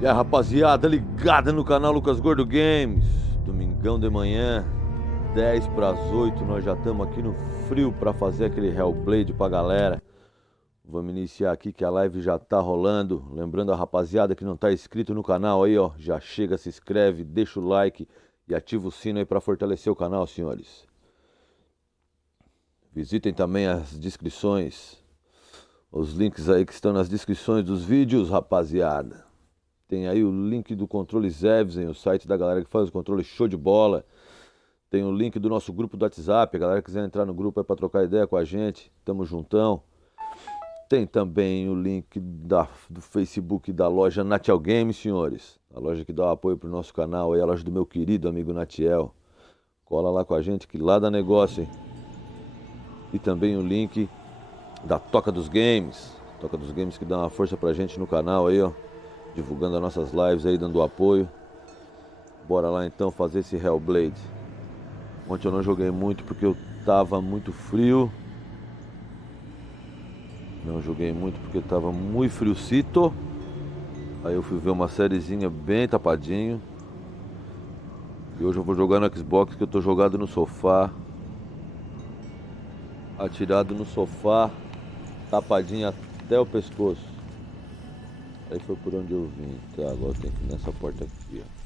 E aí, rapaziada, ligada no canal Lucas Gordo Games. Domingão de manhã, 10 para as 8, nós já estamos aqui no frio para fazer aquele Hellblade pra galera. Vamos iniciar aqui que a live já tá rolando. Lembrando a rapaziada que não tá inscrito no canal aí, ó, já chega, se inscreve, deixa o like e ativa o sino aí para fortalecer o canal, senhores. Visitem também as descrições, os links aí que estão nas descrições dos vídeos, rapaziada. Tem aí o link do controle EVZEN, o site da galera que faz o controle show de bola. Tem o link do nosso grupo do WhatsApp, a galera que quiser entrar no grupo aí pra trocar ideia com a gente, tamo juntão. Tem também o link do Facebook da loja Nathiel Games, senhores. A loja que dá o apoio pro nosso canal aí, a loja do meu querido amigo Nathiel. Cola lá com a gente que lá dá negócio, hein? E também o link da Toca dos Games. Toca dos Games que dá uma força pra gente no canal aí, ó. Divulgando as nossas lives aí, dando apoio. Bora lá então fazer esse Hellblade. Ontem eu não joguei muito porque eu tava muito frio. Não joguei muito porque tava muito friocito. Aí eu fui ver uma sériezinha bem tapadinho. E hoje eu vou jogar no Xbox, que eu tô jogado no sofá. Atirado no sofá, tapadinho até o pescoço. Aí foi por onde eu vim. Tá, agora tem que ir nessa porta aqui, ó.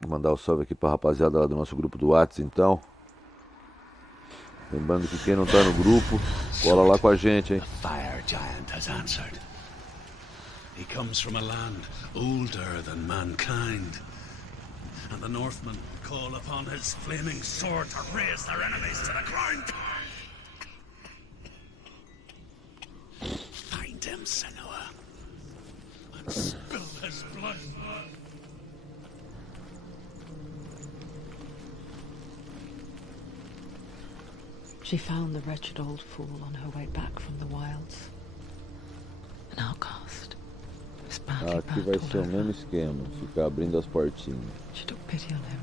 Vou mandar o salve aqui pra rapaziada lá do nosso grupo do WhatsApp, então. Lembrando que quem não tá no grupo, cola lá com a gente, hein. Fire giant has answered. He comes from a land older than mankind. And the Northmen call upon his flaming sword to raise their enemies to the ground. Find him, Senua, and spill his blood. She found the wretched old fool on her way back from the wilds. An outcast. Aqui vai ser o mesmo esquema, ficar abrindo as portinhas. She took pity on him,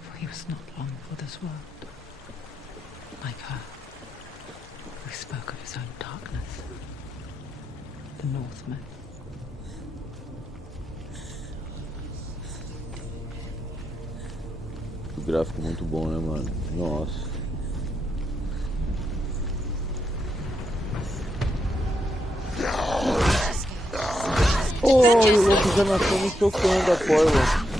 for he was not long for this world. Like her, who spoke of his own darkness. The Northmen. O gráfico muito bom, né, mano? Nossa. Oh, o Lucas já nasceu me tocando a porta.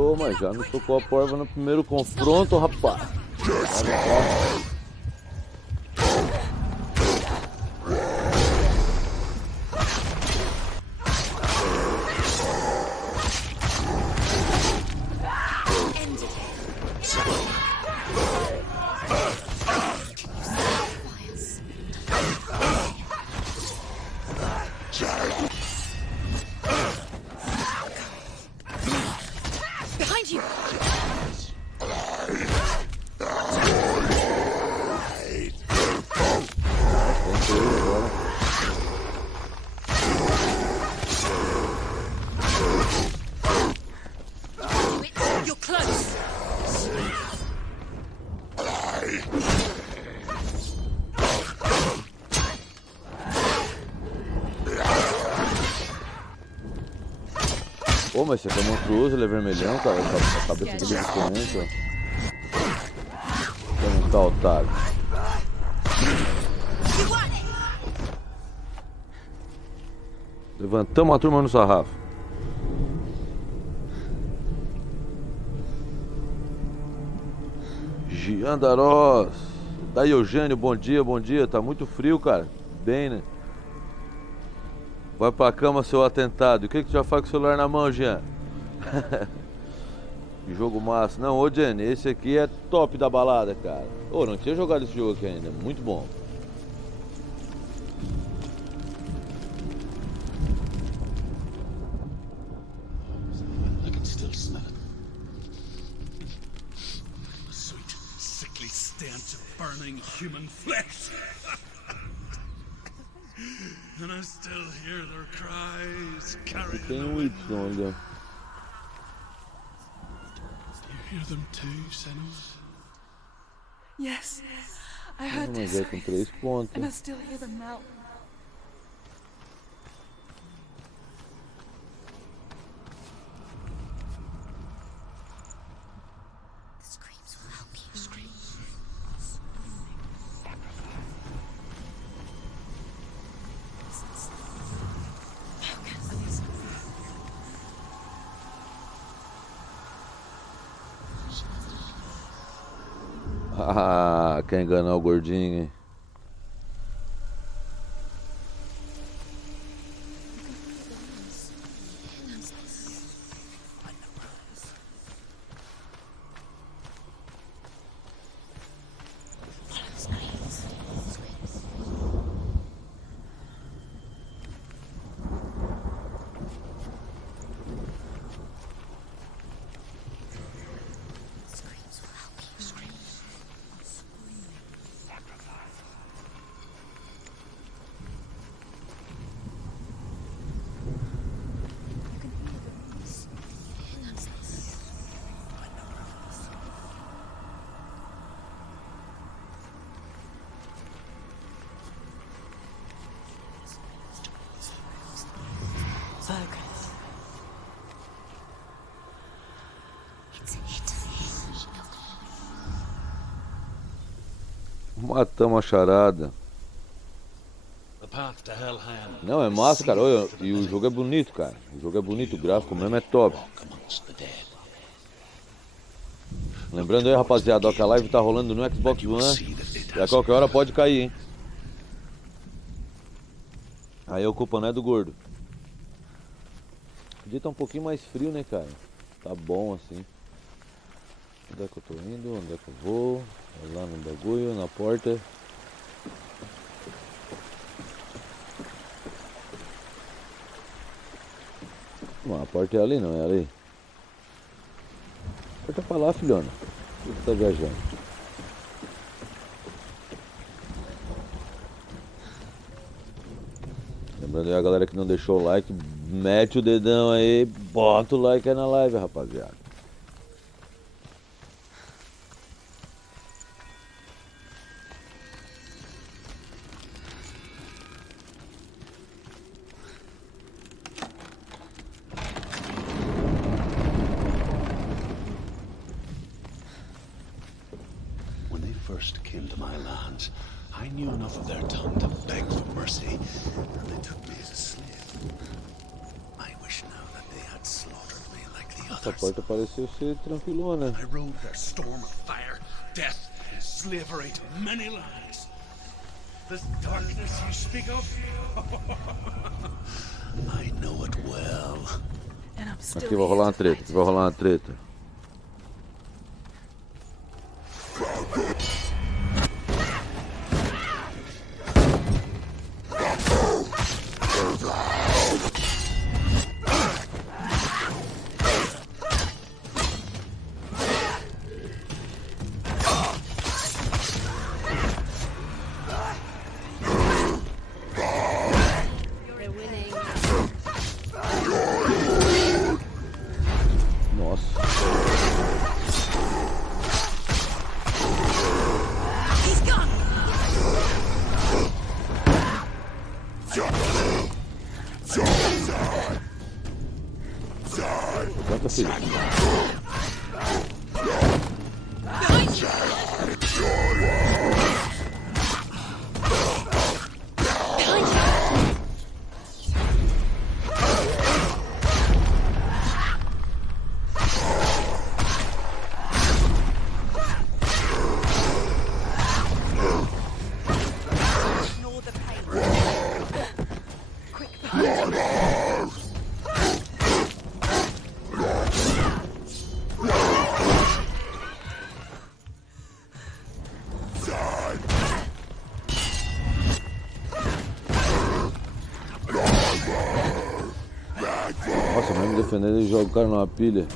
Oh, mas já me tocou a porva no primeiro confronto, rapaz. Pô, mas você é monstruoso, ele é vermelhão, cara. A cabeça dele é diferente, ó. Como tá, otário? Levantamos a turma no sarrafo. Giandaros. Daí, Eugênio, bom dia. Tá muito frio, cara. Bem, né? Vai pra cama, seu atentado. O que que tu já faz com o celular na mão, Jean? Que jogo massa. Não, ô Jenny, esse aqui é top da balada, cara. Ô, não tinha jogado esse jogo aqui ainda. Muito bom. stench of burning human flesh. And I still hear their cries carrying Tem the um wind. Y ali, ó. You hear them too, Sinners? Yes, I heard Mas this, é com 3 pontos. and I still hear them now. The screams will help you. Screams. Ah, quer enganar o gordinho, hein? Focus. It's a hit. Matamos a charada. The path to Hellham. Não, é massa, cara. Olha, e o jogo é bonito, cara. O jogo é bonito, o gráfico mesmo é top. Walk amongst the dead. Lembrando aí, rapaziada, ó, que a live tá rolando no Xboxone. E a qualquer hora pode cair, hein? Aí o cupom não é do gordo. Podia tá um pouquinho mais frio, né, cara? Tá bom assim. Onde é que eu tô indo? Onde é que eu vou? Lá no bagulho, na porta. Não, a porta é ali, não é ali? A porta é pra lá, filhona. Você tá viajando. Lembrando aí a galera que não deixou o like, mete o dedão aí, bota o like aí na live, rapaziada. When they first came to my lands, I knew enough of their tongue to beg for mercy, and they took me as a slave. I wish now that they had slaughtered me like the Essa others. porta pareceu ser tranquilona. I rode their storm of fire, death, and slavery to many lands. This darkness you speak of, I know it well. And I'm still Aqui vai rolar uma treta, aqui vai rolar uma treta. They're winning. Nossa. He's gone. Quanta filha? Behind you. Behind you. Ignore the pain. Quick, behind you. Nossa, mesmo defendendo ele joga o cara numa pilha.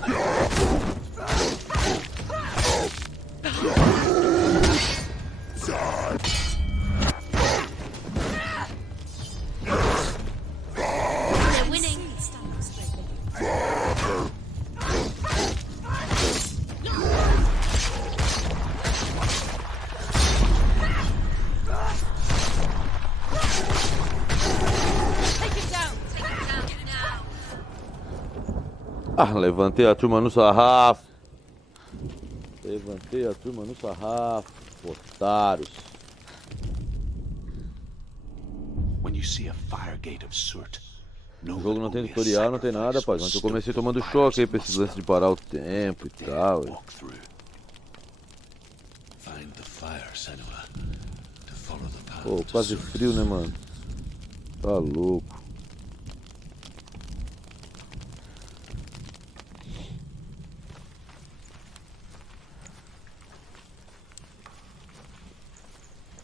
Ah, levantei a turma no sarrafo. Levantei a turma no sarrafo. Otários. When you see a fire gate of soot, O jogo não tem tutorial, não tem nada, rapaz. Ontem eu comecei tomando choque aí pra esse lance de parar o tempo e tal. Pô, quase frio, né, mano? Tá louco.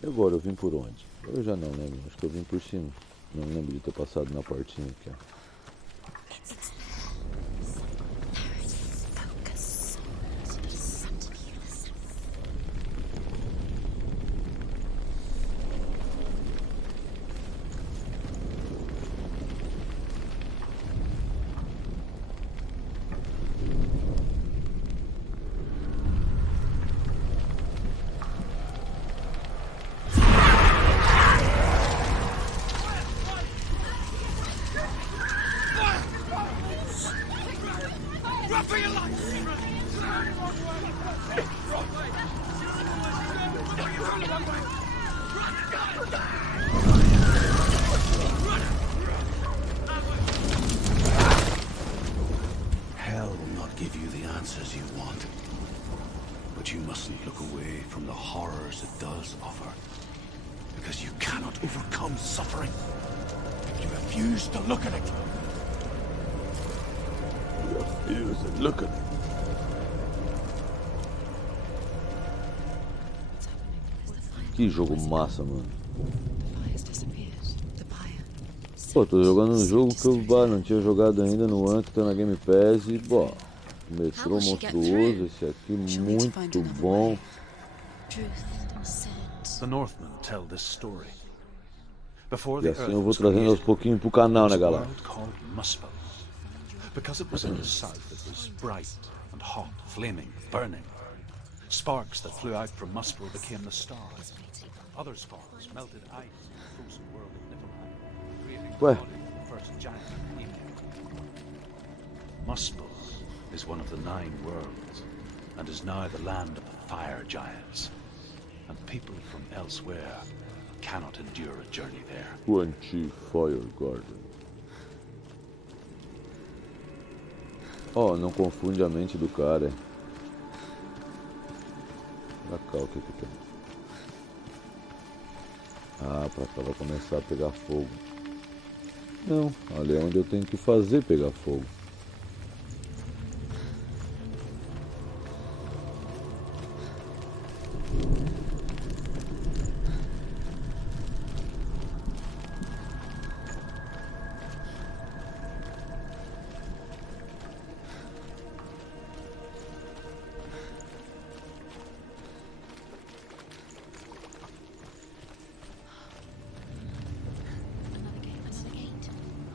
E agora eu vim por onde? Eu já não lembro, acho que eu vim por cima. Não lembro de ter passado na portinha aqui, ó. Hell will not give you the answers you want. But you mustn't look away from the horrors it does offer. Because you cannot overcome suffering if you refuse to look at it. You refuse to look at it. Que jogo massa, mano. Pô, tô jogando um jogo que eu não tinha jogado ainda no ano, que tá na Game Pass e, pô, metrô monstruoso, esse aqui muito bom. The Northmen tell this story. E assim eu vou trazendo aos pouquinhos pro canal, né, galera? Because it was in the south, it was bright and hot, flaming, burning. Sparks that flew out from Muspel became the stars. Other sparks melted ice in the frozen world of Niflheim, creating the Ué. body of the first giant of Ymir. Muspel is one of the 9 worlds, and is now the land of the fire giants. And people from elsewhere cannot endure a journey there. O Anti-Fire Garden. Ó, não confunde a mente do cara. Pra cá, o que que tem? Ah, pra cá vai começar a pegar fogo. Não, ali é onde eu tenho que fazer pegar fogo.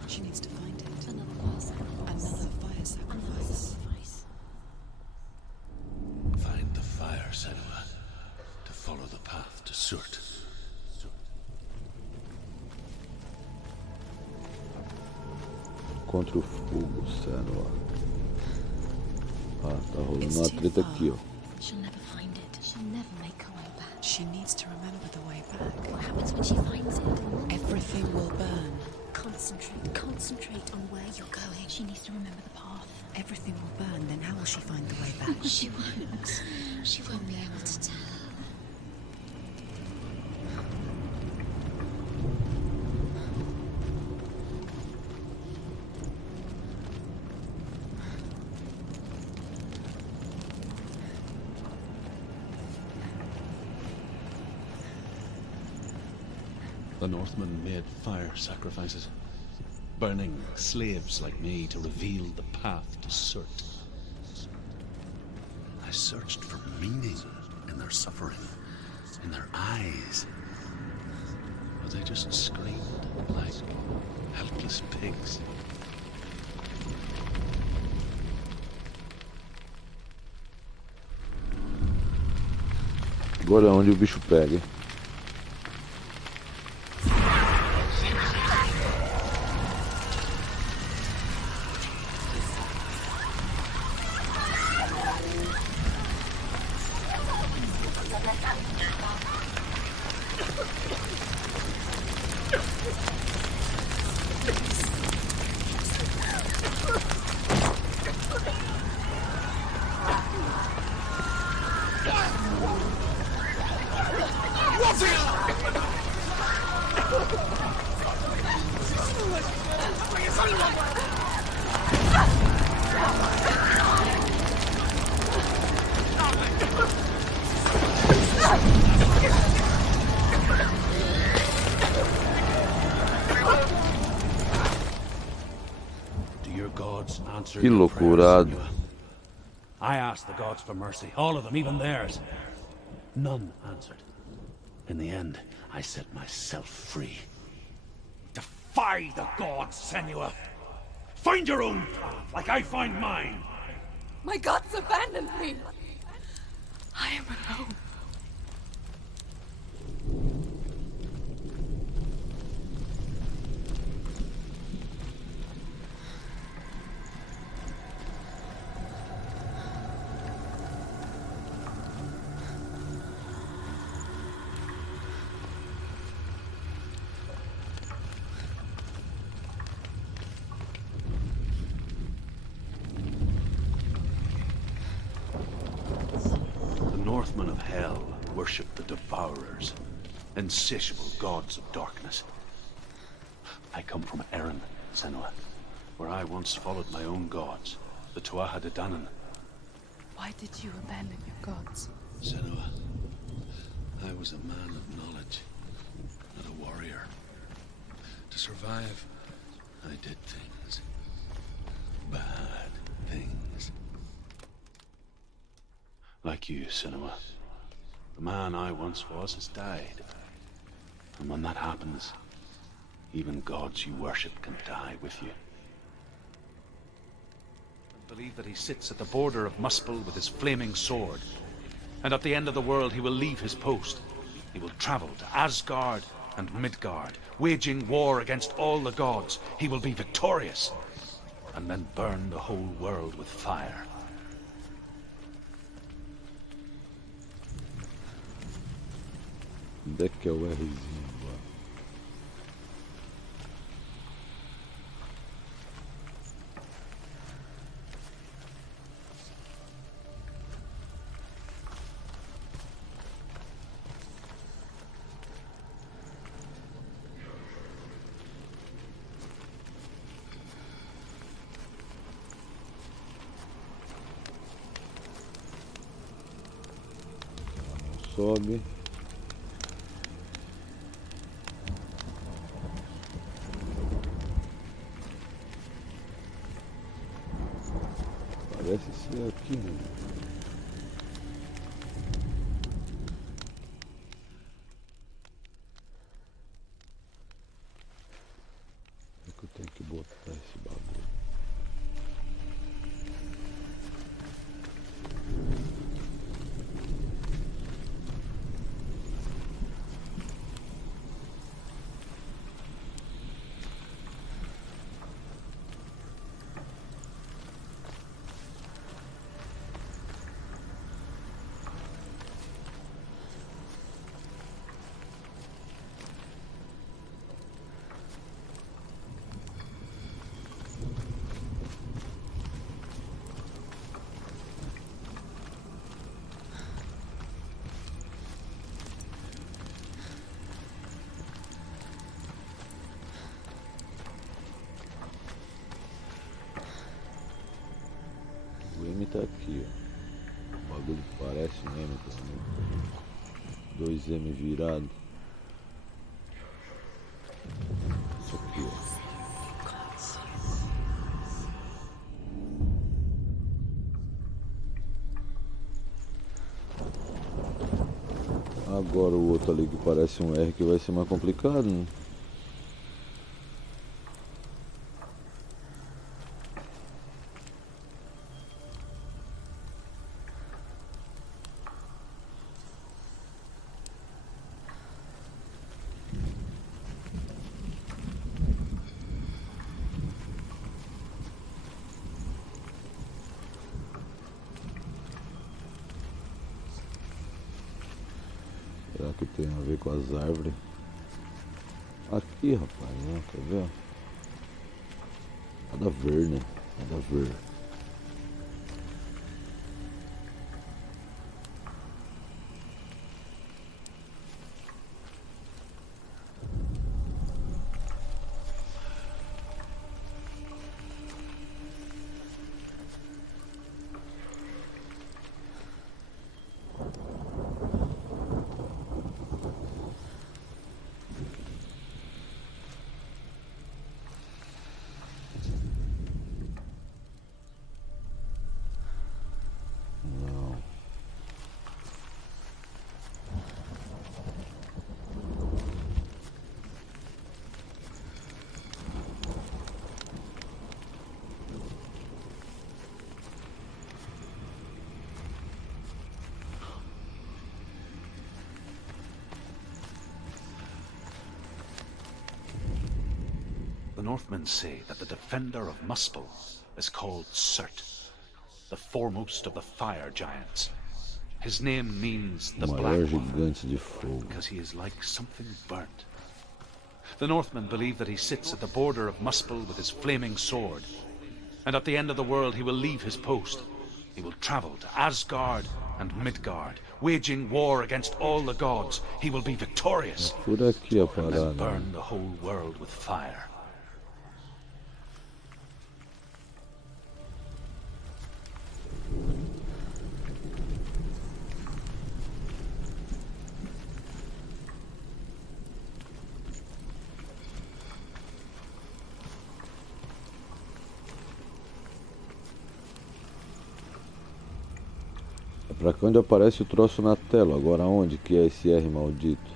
She needs to find it. Another fire sacrifice. Find the fire, Senua, to follow the path to Surt. Contra o fogo, Senua. Ah, tá rolando uma treta aqui, ó. She'll never find it. She'll never make her way back. She needs to remember the way back. What happens when she finds it? Everything will burn. Concentrate on where you're going. She needs to remember the path. Everything will burn, then how will she find the way back? She won't. She won't be able to tell. The Northmen made fire sacrifices, burning slaves like me to reveal the path to Surt. I searched for meaning in their suffering, in their eyes, but they just screamed like helpless pigs. Agora é onde o bicho pega, hein? Do your gods answer Que your prayers, loucurado. Senua? I asked the gods for mercy, all of them, even theirs. None answered. In the end, I set myself free. Defy the gods, Senua! Find your own path, like I find mine! My gods abandoned me. I am alone. Northmen of Hell worship the Devourers, insatiable gods of darkness. I come from Erin, Senua, where I once followed my own gods, the Tuatha De Danann. Why did you abandon your gods? Senua, I was a man of knowledge, not a warrior. To survive, I did things. Bad things. Like you, Senua. The man I once was has died. And when that happens, even gods you worship can die with you. I believe that he sits at the border of Muspel with his flaming sword. And at the end of the world he will leave his post. He will travel to Asgard and Midgard, waging war against all the gods. He will be victorious, and then burn the whole world with fire. Onde é que é o Rzinho agora? Sobe. Parece ser aqui, né? É que eu tenho que botar esse bagulho. O M tá aqui, ó. O bagulho que parece um M também. 2M virado. Isso aqui, ó. Agora o outro ali que parece um R que vai ser mais complicado, né? Será que tem a ver com as árvores? Aqui, rapaz, ó, quer ver? Nada a ver, né? Nada a ver. The Northmen say that the defender of Muspel is called Surt, the foremost of the fire giants. His name means the O Black maior One, gigante de fogo. because he is like something burnt. The Northmen believe that he sits at the border of Muspel with his flaming sword, and at the end of the world he will leave his post. He will travel to Asgard and Midgard, waging war against all the gods. He will be victorious Por aqui a and parada. then burn the whole world with fire. É pra quando aparece o troço na tela. Agora onde que é esse R maldito?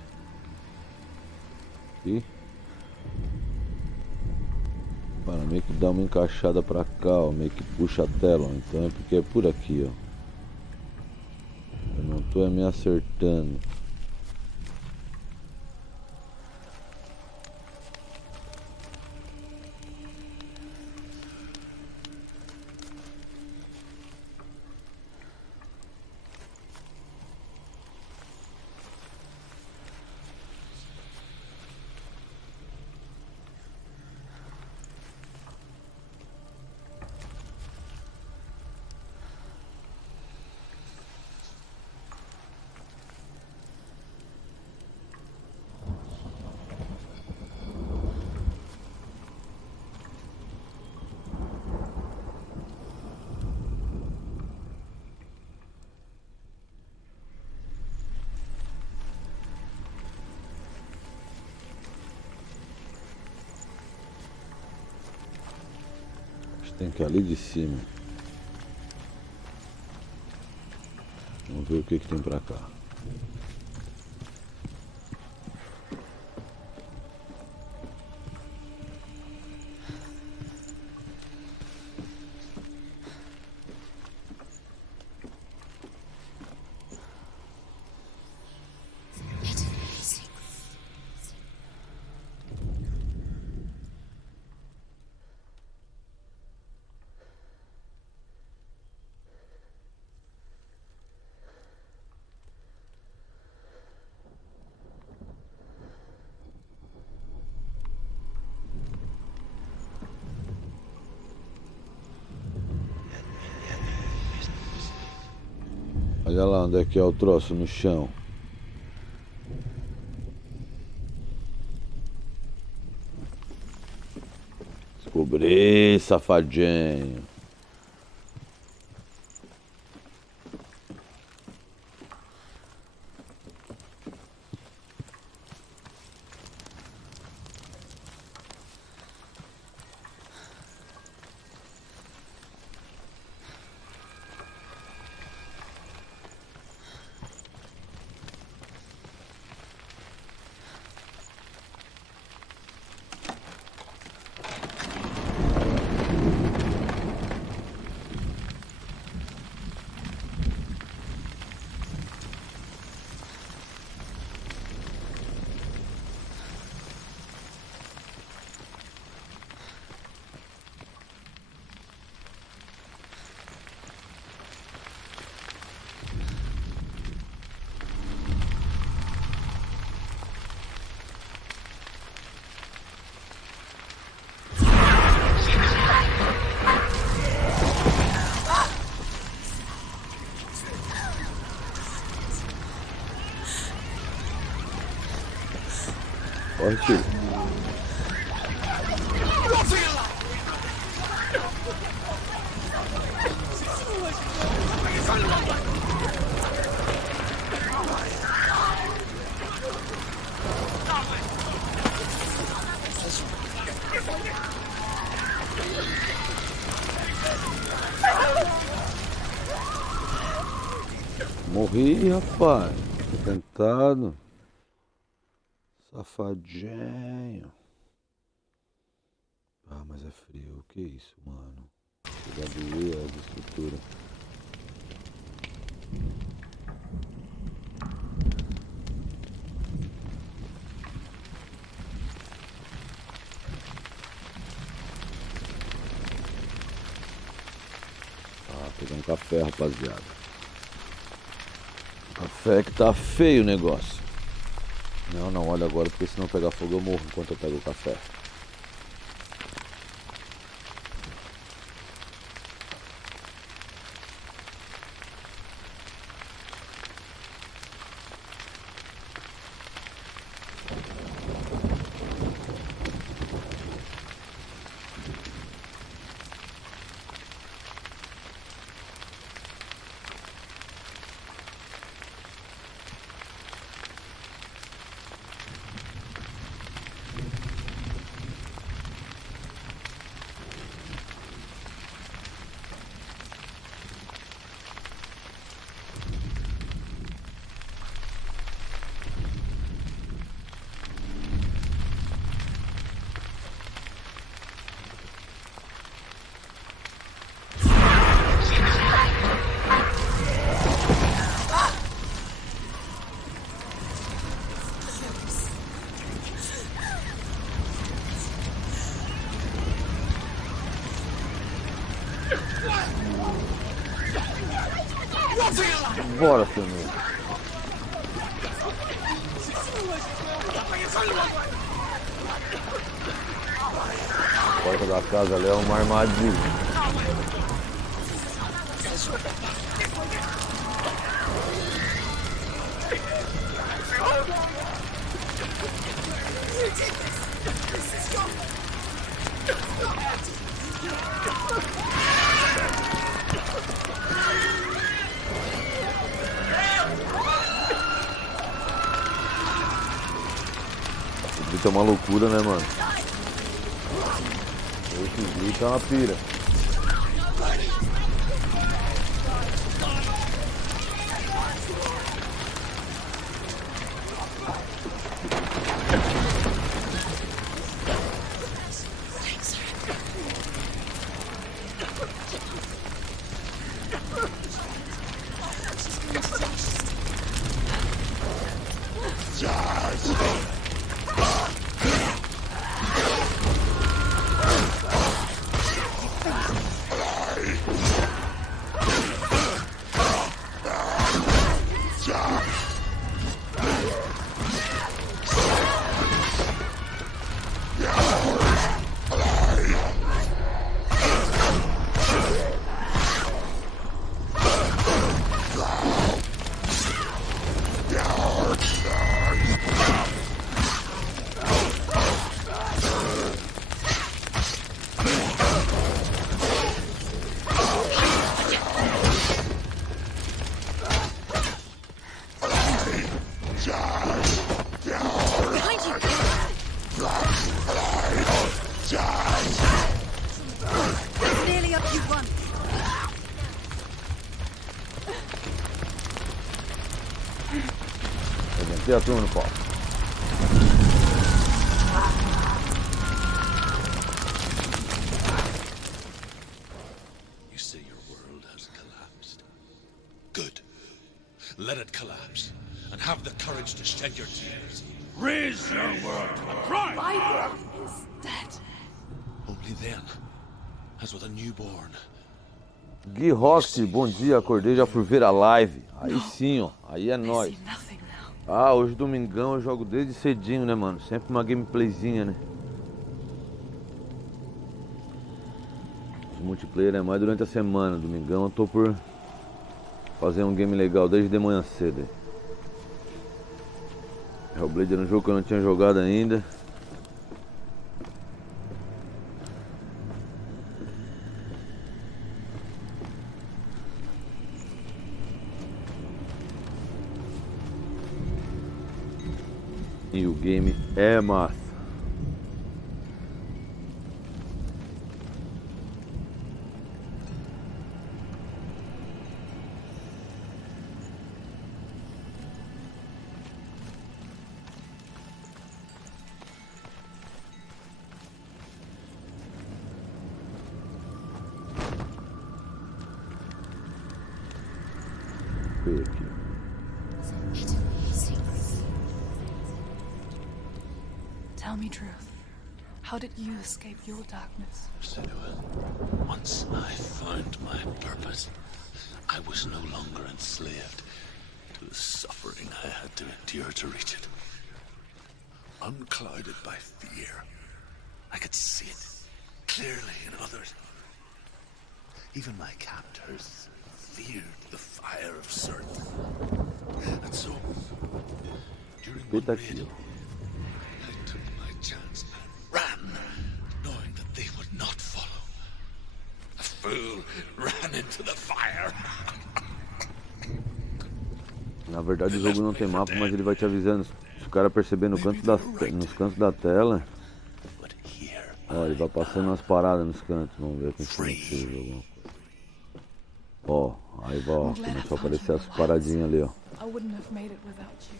Aqui. Para, meio que dá uma encaixada pra cá, ó. Meio que puxa a tela, ó. Então é porque é por aqui, ó. Eu não tô me acertando. Tem que ir ali de cima. Vamos ver o que tem pra cá. Olha lá onde é que é o troço no chão. Descobri, safadinho. Corre, filho. Morri, rapaz. Tentado. Safadinho. Ah, mas é frio. Que isso, mano? Chega a doer as estruturas. Ah, pegando café, rapaziada. Café que tá feio o negócio. Não, olha agora, porque se não pegar fogo eu morro enquanto eu pego o café. Bora, senhor. A porta da casa ali é uma armadilha. Esse é uma loucura, né, mano? Esse grito é uma pira. Tem a turma no pau. You say your world has collapsed. Good. Let it collapse, and have the courage to shed your tears. Raise your world to a cry! My world is dead. Only then, as with a newborn. Gui Roxy, bom dia, acordei já fui ver a live. Aí sim, ó, aí é nóis. Ah, hoje domingão eu jogo desde cedinho, né, mano? Sempre uma gameplayzinha, né? Os multiplayer é mais durante a semana. Domingão eu tô por fazer um game legal desde de manhã cedo. Hellblade era um jogo que eu não tinha jogado ainda. E o game é massa. Ver aqui. Tell me truth. How did you escape your darkness? Senua, once I found my purpose, I was no longer enslaved to the suffering I had to endure to reach it. Unclouded by fear, I could see it clearly in others. Even my captors feared the fire of certain. And so, during one raid, I took my chance and ran, knowing that they would not follow. The fool ran into the fire. Na verdade o jogo não tem mapa, mas ele vai te avisando. Se o cara perceber nos cantos da tela, ó, ele vai passando umas paradas nos cantos. Vamos ver aqui se alguma coisa. Ó, aí vai, ó, começou a aparecer as paradinhas ali, ó. I wouldn't have made it without you.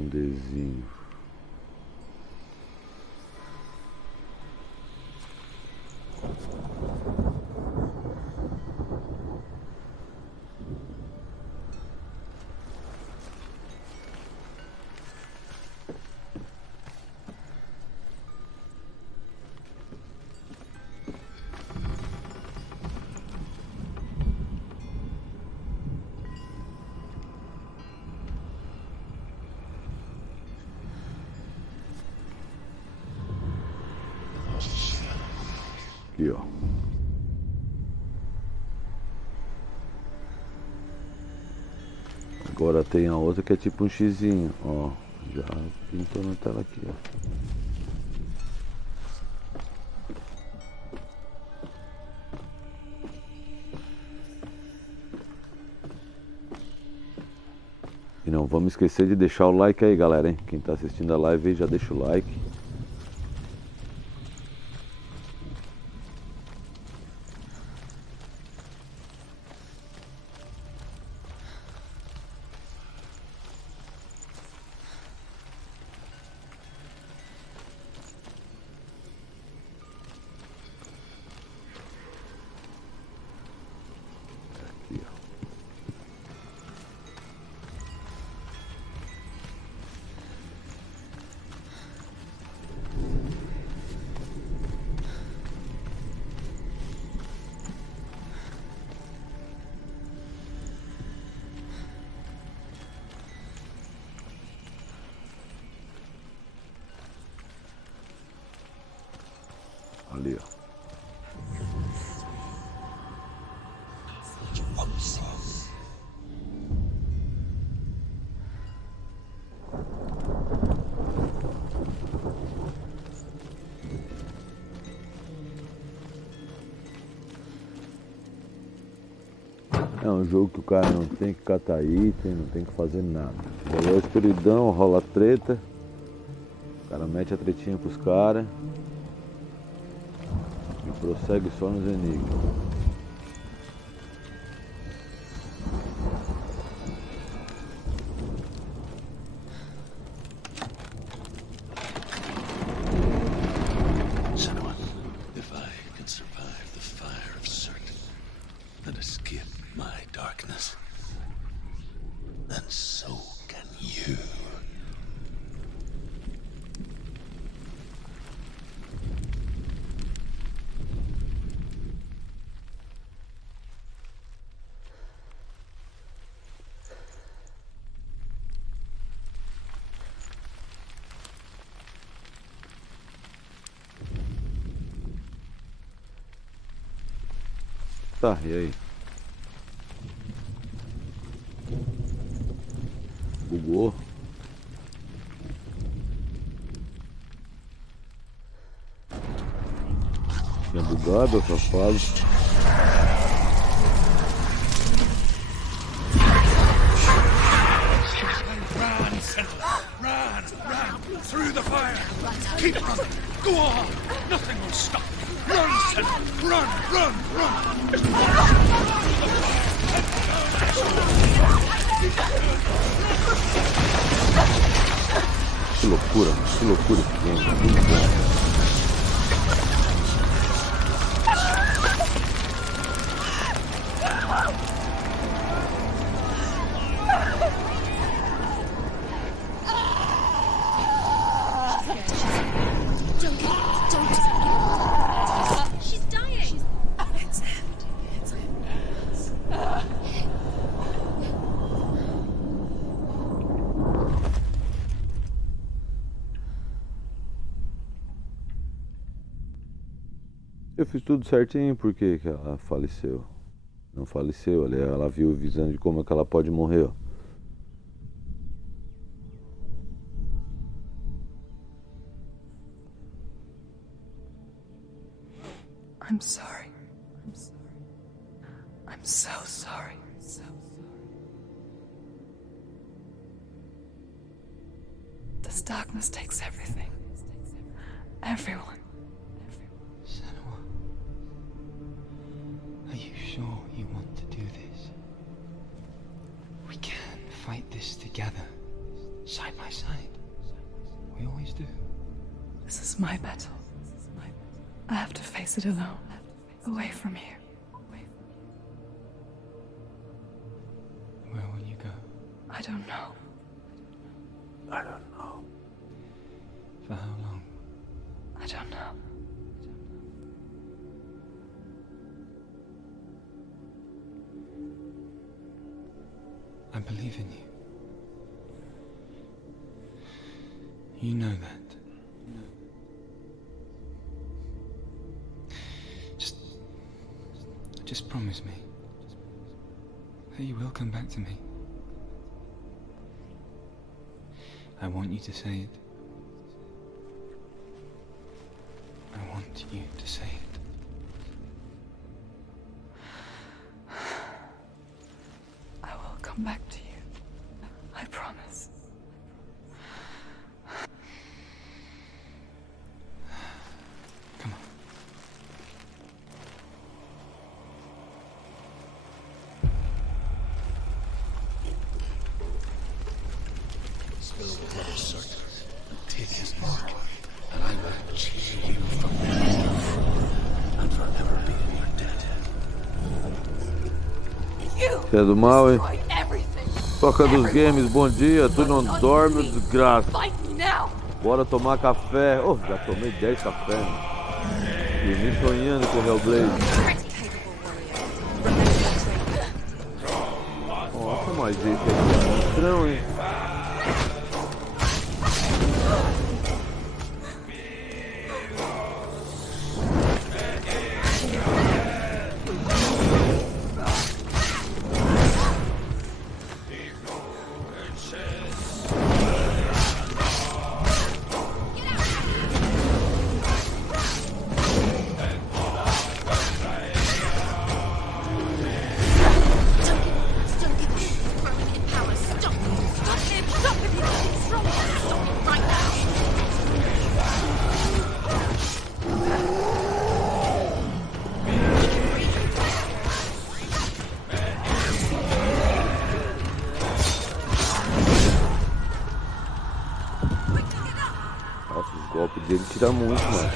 Um desenho. Aqui, ó. Agora tem a outra que é tipo um xizinho, ó. Já pintou na tela aqui, ó. E não vamos esquecer de deixar o like aí, galera, hein? Quem tá assistindo a live aí já deixa o like. Ali, ó. É um jogo que o cara não tem que catar item, não tem que fazer nada. Rolou a escuridão, rola treta. O cara mete a tretinha pros caras. E prossegue só nos enigmas. Senua, if I can survive the fire of certain and escape my darkness, then so can you. Tá, e aí? Bugou? Tinha bugado, safado. sentinel! Run! Run! Through the fire! Keep running! Go on! Nothing will stop you! Run, sentinel! Run! Run! Run! Que loucura esse game, muito bom. She's dying. Eu fiz tudo certinho, por que que ela faleceu? Não faleceu, ela viu visando de como é que ela pode morrer. Ó. I'm sorry. I'm so sorry. This darkness takes everything. Everyone. Senua, are you sure you want to do this? We can fight this together, side by side. We always do. This is my battle. I have to face it alone, away from you. Where will you go? I don't know. I don't know. For how long? I don't know. I believe in you. You know that. Just promise me that you will come back to me. I want you to say it. I want you to say it. I will come back to you. I promise. Come on. Spill the blood circles and take his mark, and I will cheer you from now and forever be in your debt. Você é do mal, hein? Destroy everything. Toca dos games, bom dia. Tu não dorme, desgraça. Fight me now. Bora tomar café. Oh, já tomei 10 cafés. Dormi sonhando com o Hellblade. Nossa, mas esse aqui é monstrão, hein? Nossa, os golpes dele tiram muito, mano.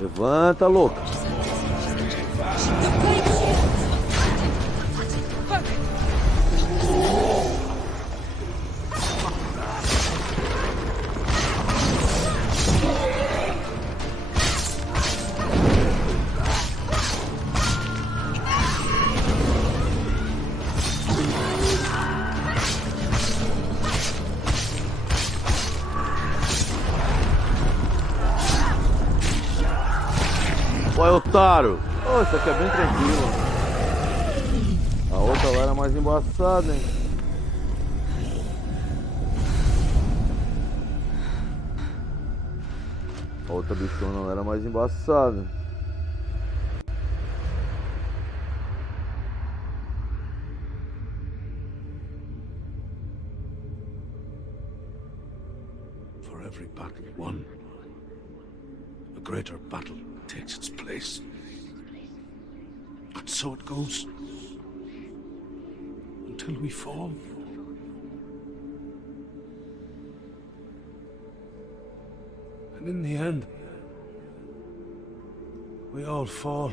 Levanta, louca. Ué, otário! Oh, isso aqui é bem tranquilo. A outra lá era mais embaçada, hein? A outra bichona lá era mais embaçada. For every battle won, a greater battle takes its place. And so it goes. Until we fall. And in the end, we all fall.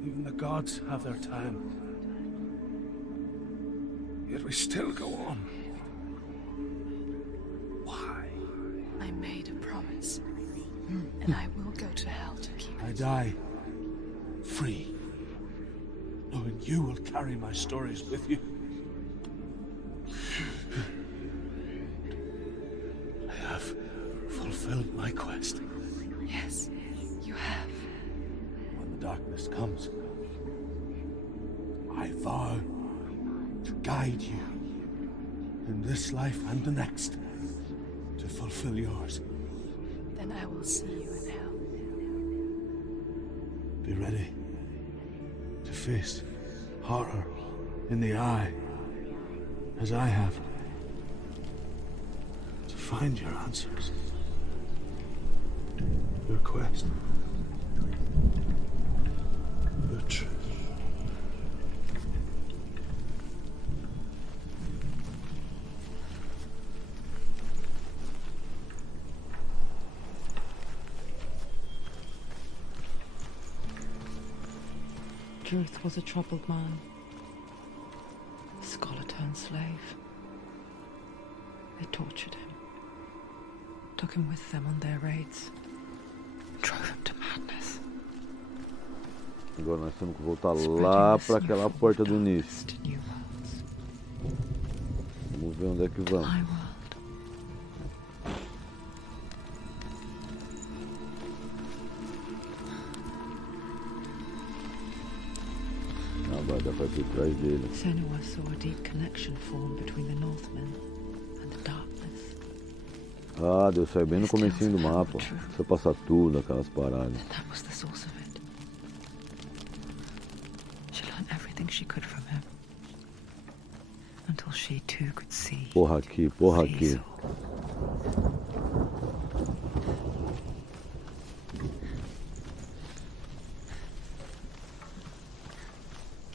Even the gods have their time. Yet we still go on. Why? I made a promise, and I will go to hell to keep I it. die free, knowing you will carry my stories with you. I have fulfilled my quest. Yes, you have. When the darkness comes, I vow to guide you in this life and the next to fulfill yours. Then I will see you in hell. Be ready to face horror in the eye, as I have. To find your answers. Your quest. Your truth. Druth was a troubled man. Scholar turned slave. They tortured him. Took him with them on their raids. Drove him to madness. Agora nós temos que voltar lá para aquela porta do início. Vamos ver onde é que vamos. Ah, vai dar para ir por trás dele. Senua saw a deep connection form between the Northmen and the darkness. Ah, deu sair bem no comecinho do mapa. Você passar tudo, aquelas paradas. That was the source of it. She learned everything she could from him. Until she too could see. Porra aqui, porra aqui.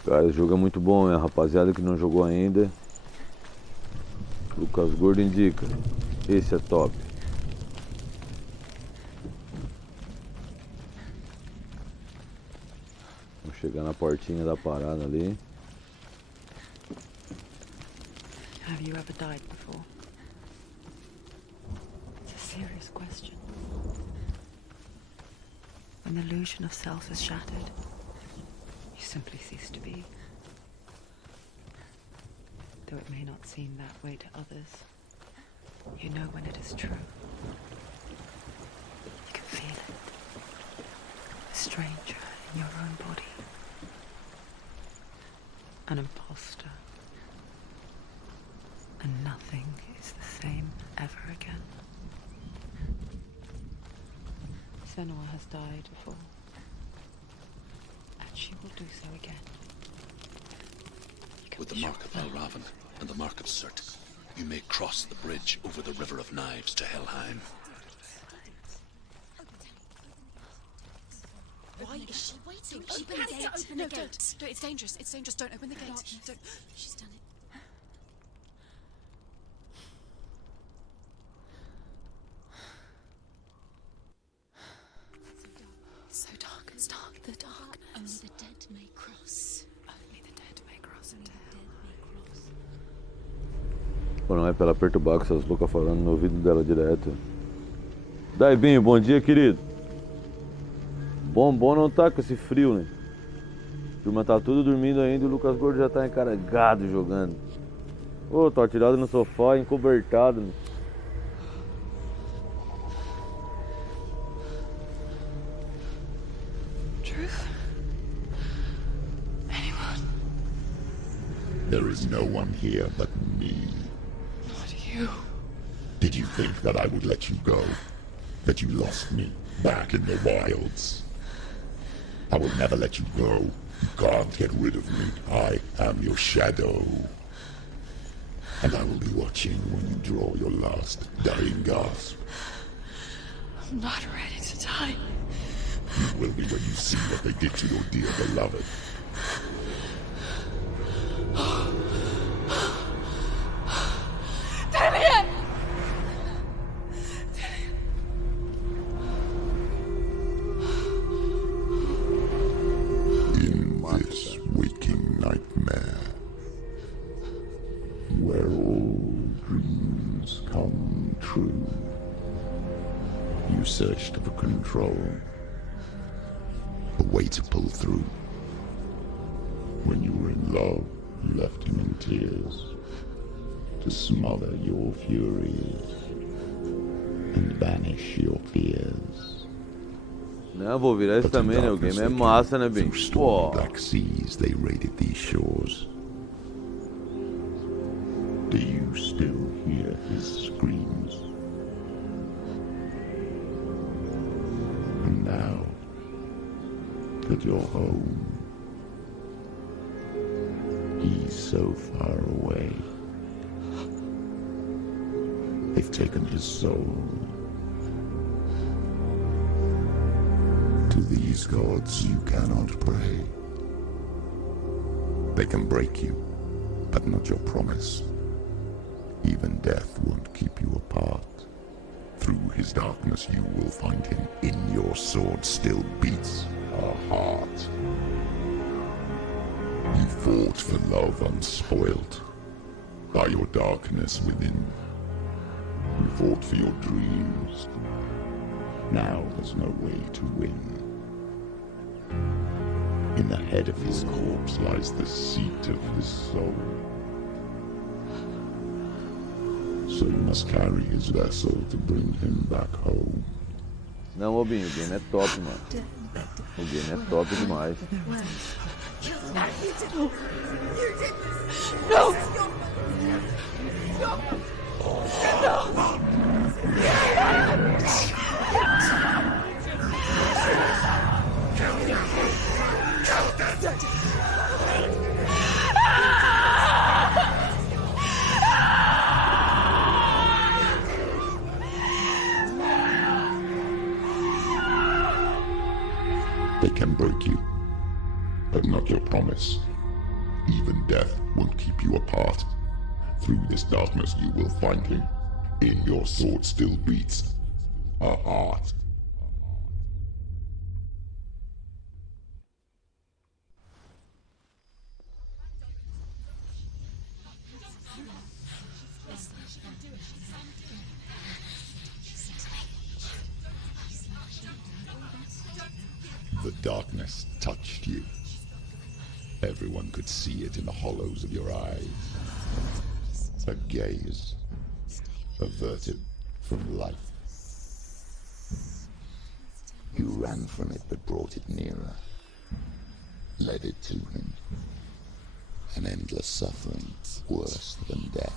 Cara, o jogo é muito bom, né? Rapaziada que não jogou ainda. Lucas Gordo indica. Esse é top. Vamos chegar na portinha da parada ali. Have you ever died before? It's a serious question. When the illusion of self is shattered, you simply cease to be. Though it may not seem that way to others, you know when it is true. You can feel it. A stranger in your own body. An imposter. And nothing is the same ever again. Senua has died before. And she will do so again. With the mark of Valravan and the mark of Surt, you may cross the bridge over the River of Knives to Helheim. Why is she waiting? Open the gate. Open the gate. No, it's dangerous. It's dangerous. Don't open the gate. Don't. She's done it. So dark. It's dark. The darkness. Only the dead may cross. Only the dead may cross into hell. Pô, não é pra ela perturbar com essas loucas falando no ouvido dela direto. Daibinho, bom dia, querido. Bom não tá com esse frio, né? A turma tá tudo dormindo ainda e o Lucas Gordo já tá encarregado jogando. Ô, tô atirado no sofá, encobertado, né? There is no one here but me. Not you. Did you think that I would let you go? That you lost me back in the wilds? I will never let you go. You can't get rid of me. I am your shadow. And I will be watching when you draw your last dying gasp. I'm not ready to die. You will be when you see what they did to your dear beloved. Damien! In this waking nightmare, where all dreams come true, you searched for control, a way to pull through. When you were in love, you left him in tears, to smother your furies and banish your fears. Não, vou virar isso também, né? O game é massa, né, bem? Pô. Black seas, they raided these shores. Do you still hear his screams? And now that you're home, he's so far away. They've taken his soul. To these gods you cannot pray. They can break you, but not your promise. Even death won't keep you apart. Through his darkness you will find him. In your sword still beats a heart. You fought for love unspoilt by your darkness within. You fought for your dreams. Now there's no way to win. In the head of his corpse lies the seat of his soul. So you must carry his vessel to bring him back home. Não, Robinho, o game é top, mano. O game é top demais. No! They can break you, but not your promise. Even death won't keep you apart. Through this darkness you will find him. In your sword still beats a heart. The darkness touched you. Everyone could see it in the hollows of your eyes. A gaze averted from life. You ran from it but brought it nearer. Led it to him. An endless suffering worse than death.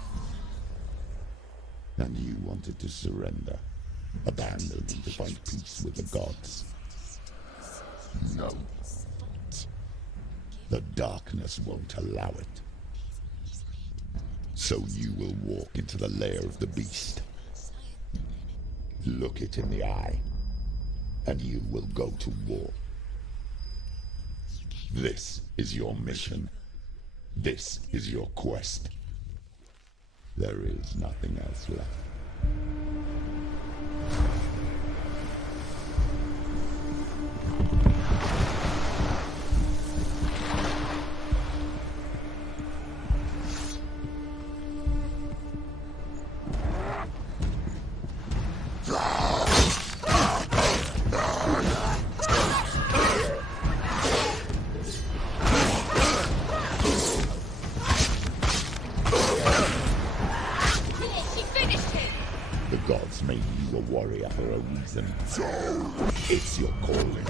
And you wanted to surrender. Abandon and to find peace with the gods. No. The darkness won't allow it. So you will walk into the lair of the beast. Look it in the eye, and you will go to war. This is your mission. This is your quest. There is nothing else left. It's your calling.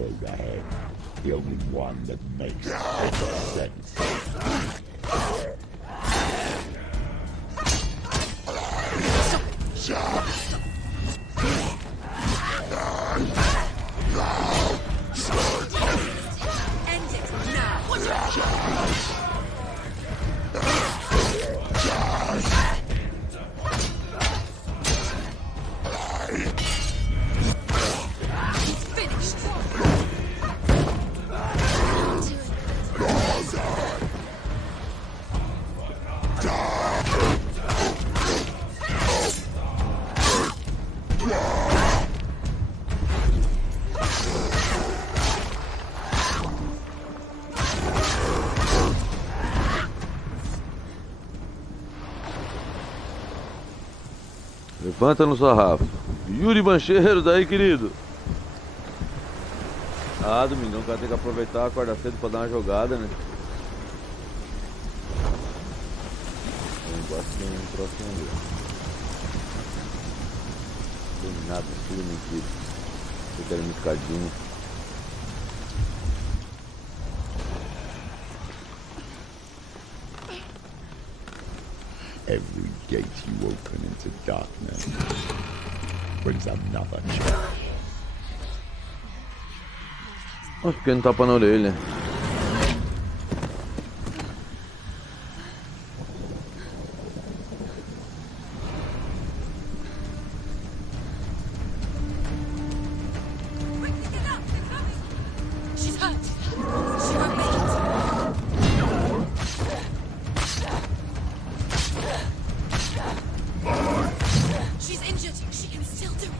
road ahead. The only one that makes sense. End it now. He's finished. Levanta no sarrafo. Yuri Bancheiro, daí, querido. Ah, domingão, o cara tem que aproveitar a quarta cedo pra dar uma jogada, né? Eu gosto de um trocinho ali. Não tem nada, tudo mentira. Eu quero um escadinho. Every gate you open into darkness brings another challenge. Olha o pequeno tapa na orelha. She's hurt. She won't make it. She's injured. She can still do it.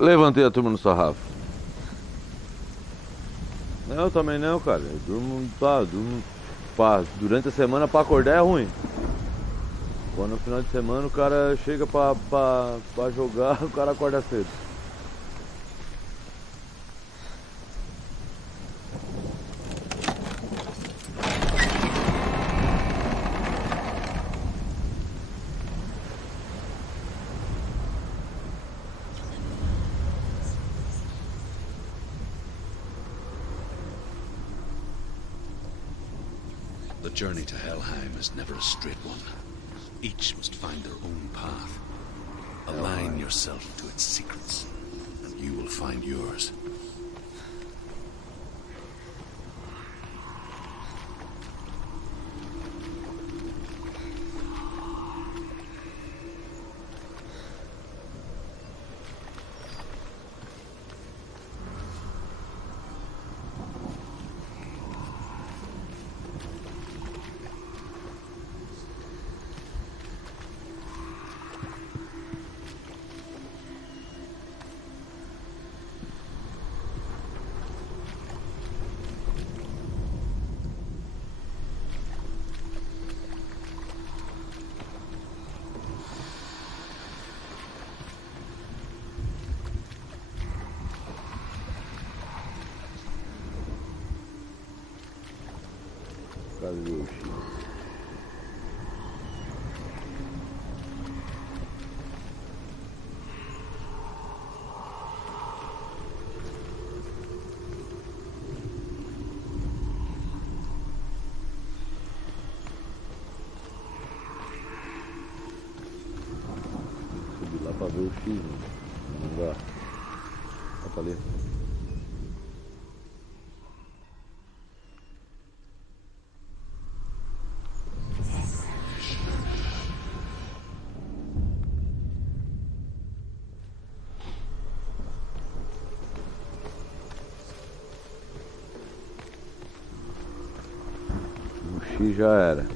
Levantei a turma no sarrafo. Não, eu também não, cara. Eu durmo, durante a semana pra acordar é ruim. Quando no final de semana o cara chega pra jogar, o cara acorda cedo. The journey to Helheim is never a straight one. Each must find their own path. Align yourself to its secrets, and you will find yours. Cadê o X? Subir lá pra ver o X, né? Não dá. Olha pra ali. O X já era.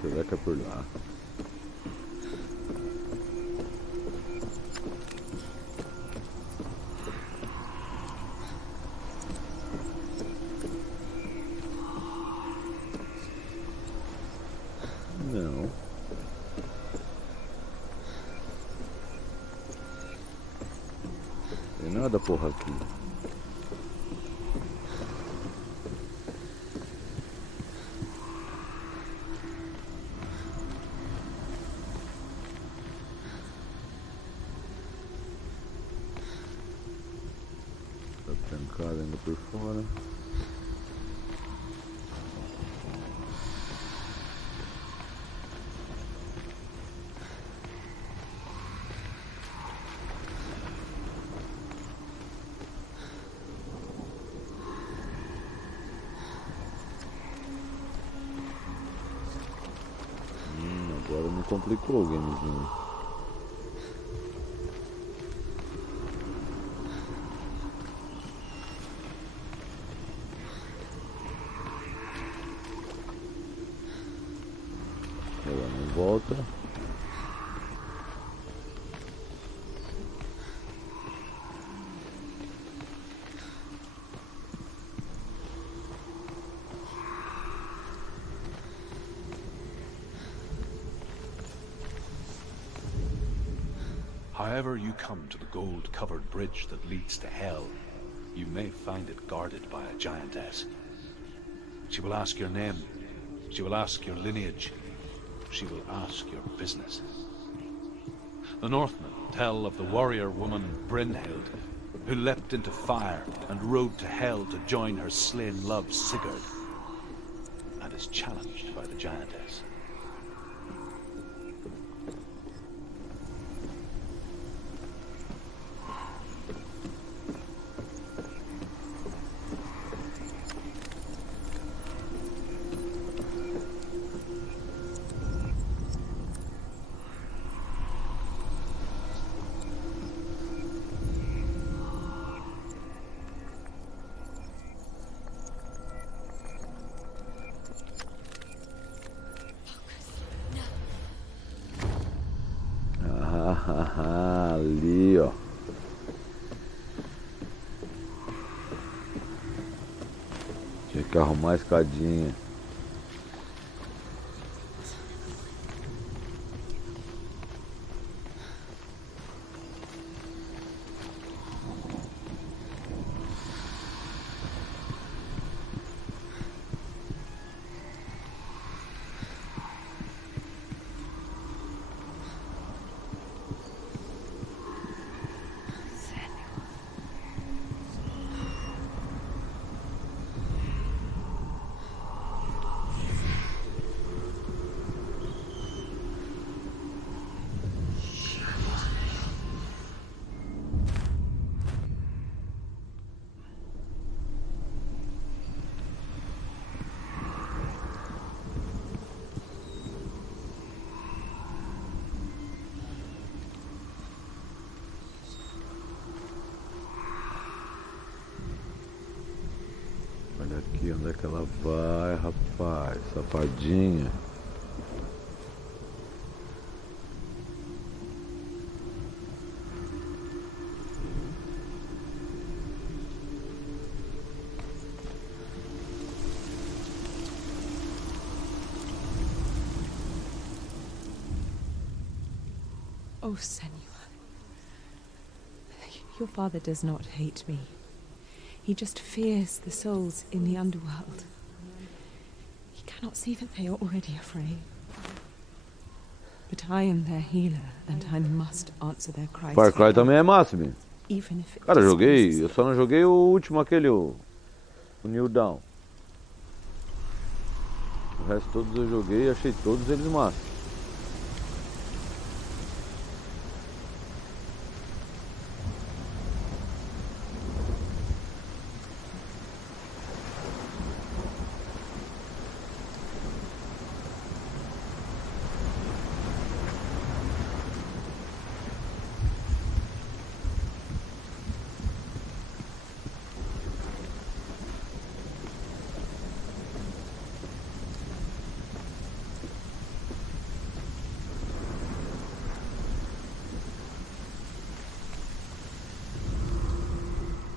Será que é por lá? Não. Tem nada, porra, aqui. Trancada ainda por fora. Agora me complicou o gamezinho. Ela não volta. However you come to the gold-covered bridge that leads to hell, you may find it guarded by a giantess. She will ask your name. She will ask your lineage. She will ask your business. The Northmen tell of the warrior woman Brynhild, who leapt into fire and rode to hell to join her slain love Sigurd, and is challenged by the giantess. Ali, ó. Tinha que arrumar a escadinha. E onde é que ela vai, rapaz? Safadinha. Oh, Senua. Your father does not hate me. He just fears the souls in the underworld. He cannot see that they are already afraid. But I am their healer, and I must answer their cries. Far Cry também é massa, meu. Even if it Cara, eu displeases só não joguei o último, aquele, o New Dawn. O resto todos eu joguei e achei todos eles massa.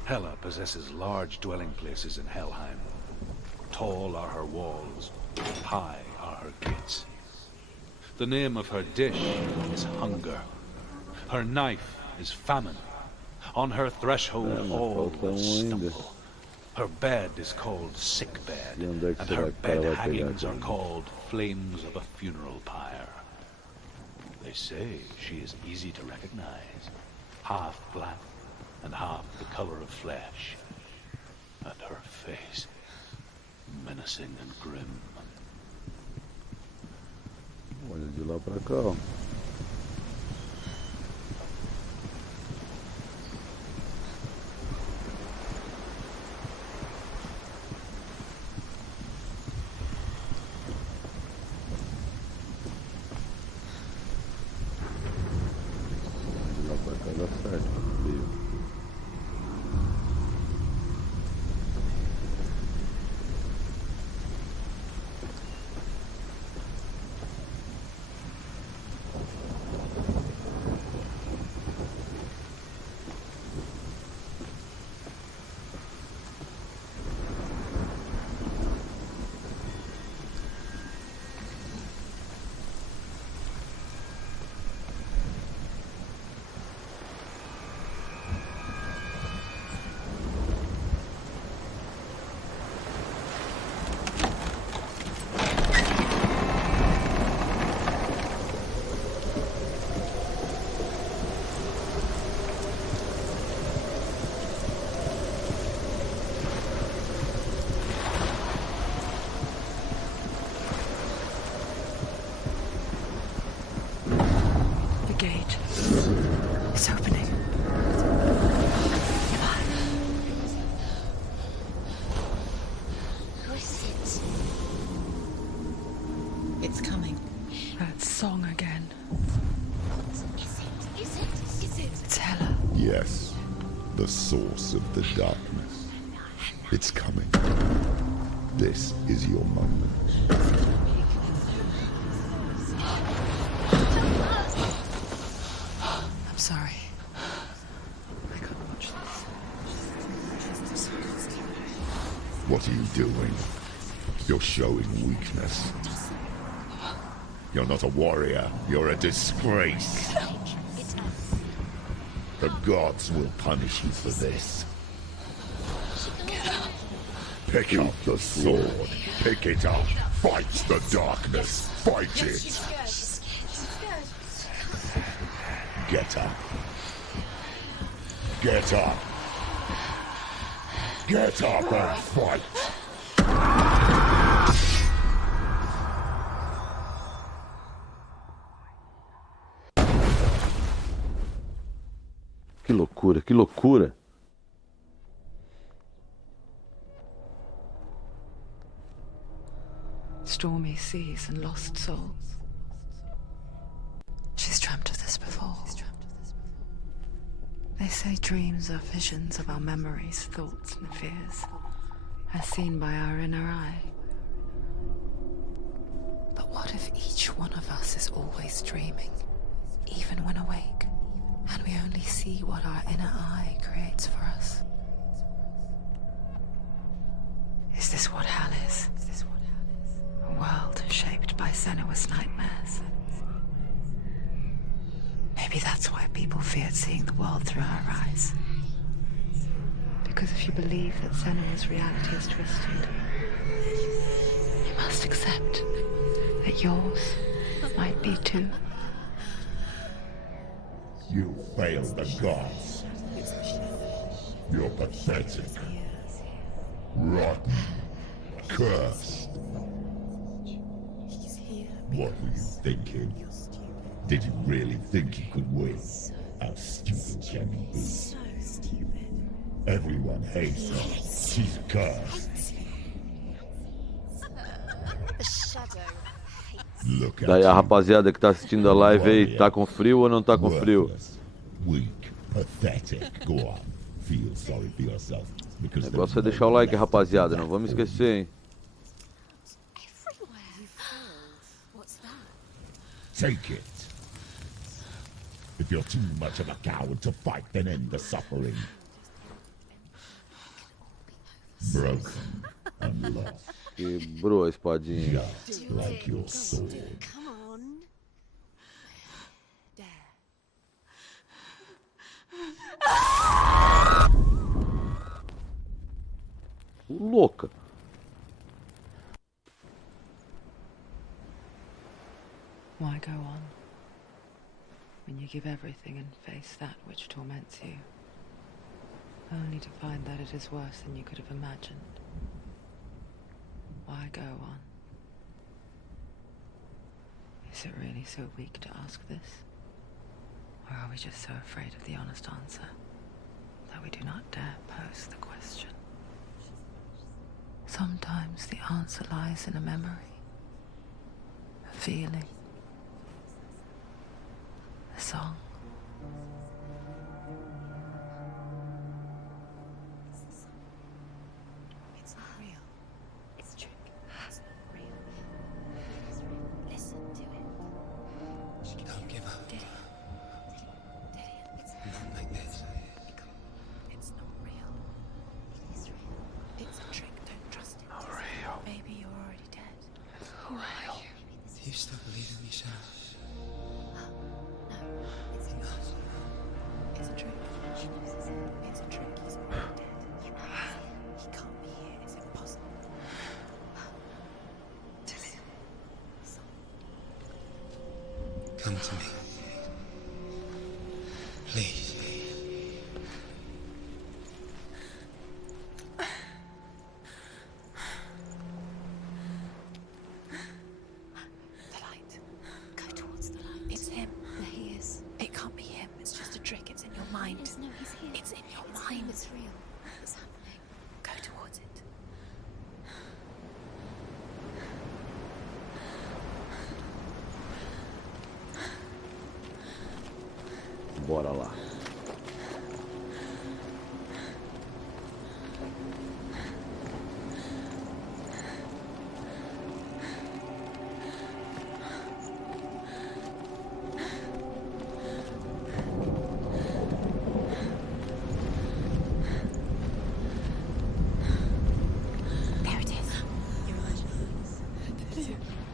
Hela possesses large dwelling places in Helheim. Tall are her walls, high are her gates. The name of her dish is hunger. Her knife is famine. On her threshold all will stumble. Her bed is called sick bed, and her bed hangings are called flames of a funeral pyre. They say she is easy to recognize, half black and half the color of flesh, and her face menacing and grim. Olha de lá pra cá, ó. De lá pra cá dá certo, viu? It's opening. Who is it? It's coming. That song again. Is it? It's Hela. Yes, the source of the darkness. It's coming. This is your moment. I'm sorry. I can't watch this. What are you doing? You're showing weakness. You're not a warrior. You're a disgrace. The gods will punish you for this. Pick up the sword. Pick it up. Fight the darkness. Fight it. Get up. Get up. Get up and fight. Que loucura, que loucura. Stormy seas and lost souls. She's dreamt of this before. They say dreams are visions of our memories, thoughts and fears. as seen by our inner eye. But what if each one of us is always dreaming, even when awake, and we only see what our inner eye creates for us? Is this what hell is? A world shaped by Senua's nightmares. Maybe that's why people feared seeing the world through her eyes. Because if you believe that Senua's reality is twisted, you must accept that yours might be too. You failed the gods. You're pathetic. Rotten. Cursed. What were you thinking? Did you really think you could win? How stupid can you be? So stupid. Everyone hates her. She's cursed. The shadow hates. Look Daí a at rapaziada que tá assistindo a live aí, tá com frio ou não tá com you. frio? Worthless, weak, pathetic. Go on. Feel sorry for yourself. O Because negócio é deixar o like, rapaziada, não vamos esquecer, hein? What's that? Take it. If you're too much of a coward to fight, then end the suffering. Broken and lost, Quebrou a espadinha. just like your sword. Come on. Dare. Louca. Why go on when you give everything and face that which torments you, only to find that it is worse than you could have imagined? Why go on? Is it really so weak to ask this? Or are we just so afraid of the honest answer that we do not dare pose the question? Sometimes the answer lies in a memory, a feeling, a song. It's not real. It's a trick. It's not real. Listen to it. Don't give up. Did it? It's Not like this. It's not real. It is real. It's a trick. Don't trust it. Not real. Maybe you're already dead. Do you still believe in me, Sarah? No, it's not. It's a trick. She knows it's it. It's a trick. He's already dead. He can't be here. It's impossible. Come to me. Please. The light. Go towards the light. It's him. There he is. It can't be him. It's just a trick. It's in your mind. No, he's here. It's in your mind. It's real. It's happening. Go towards it. Bora lá. There it is. You're imagining this.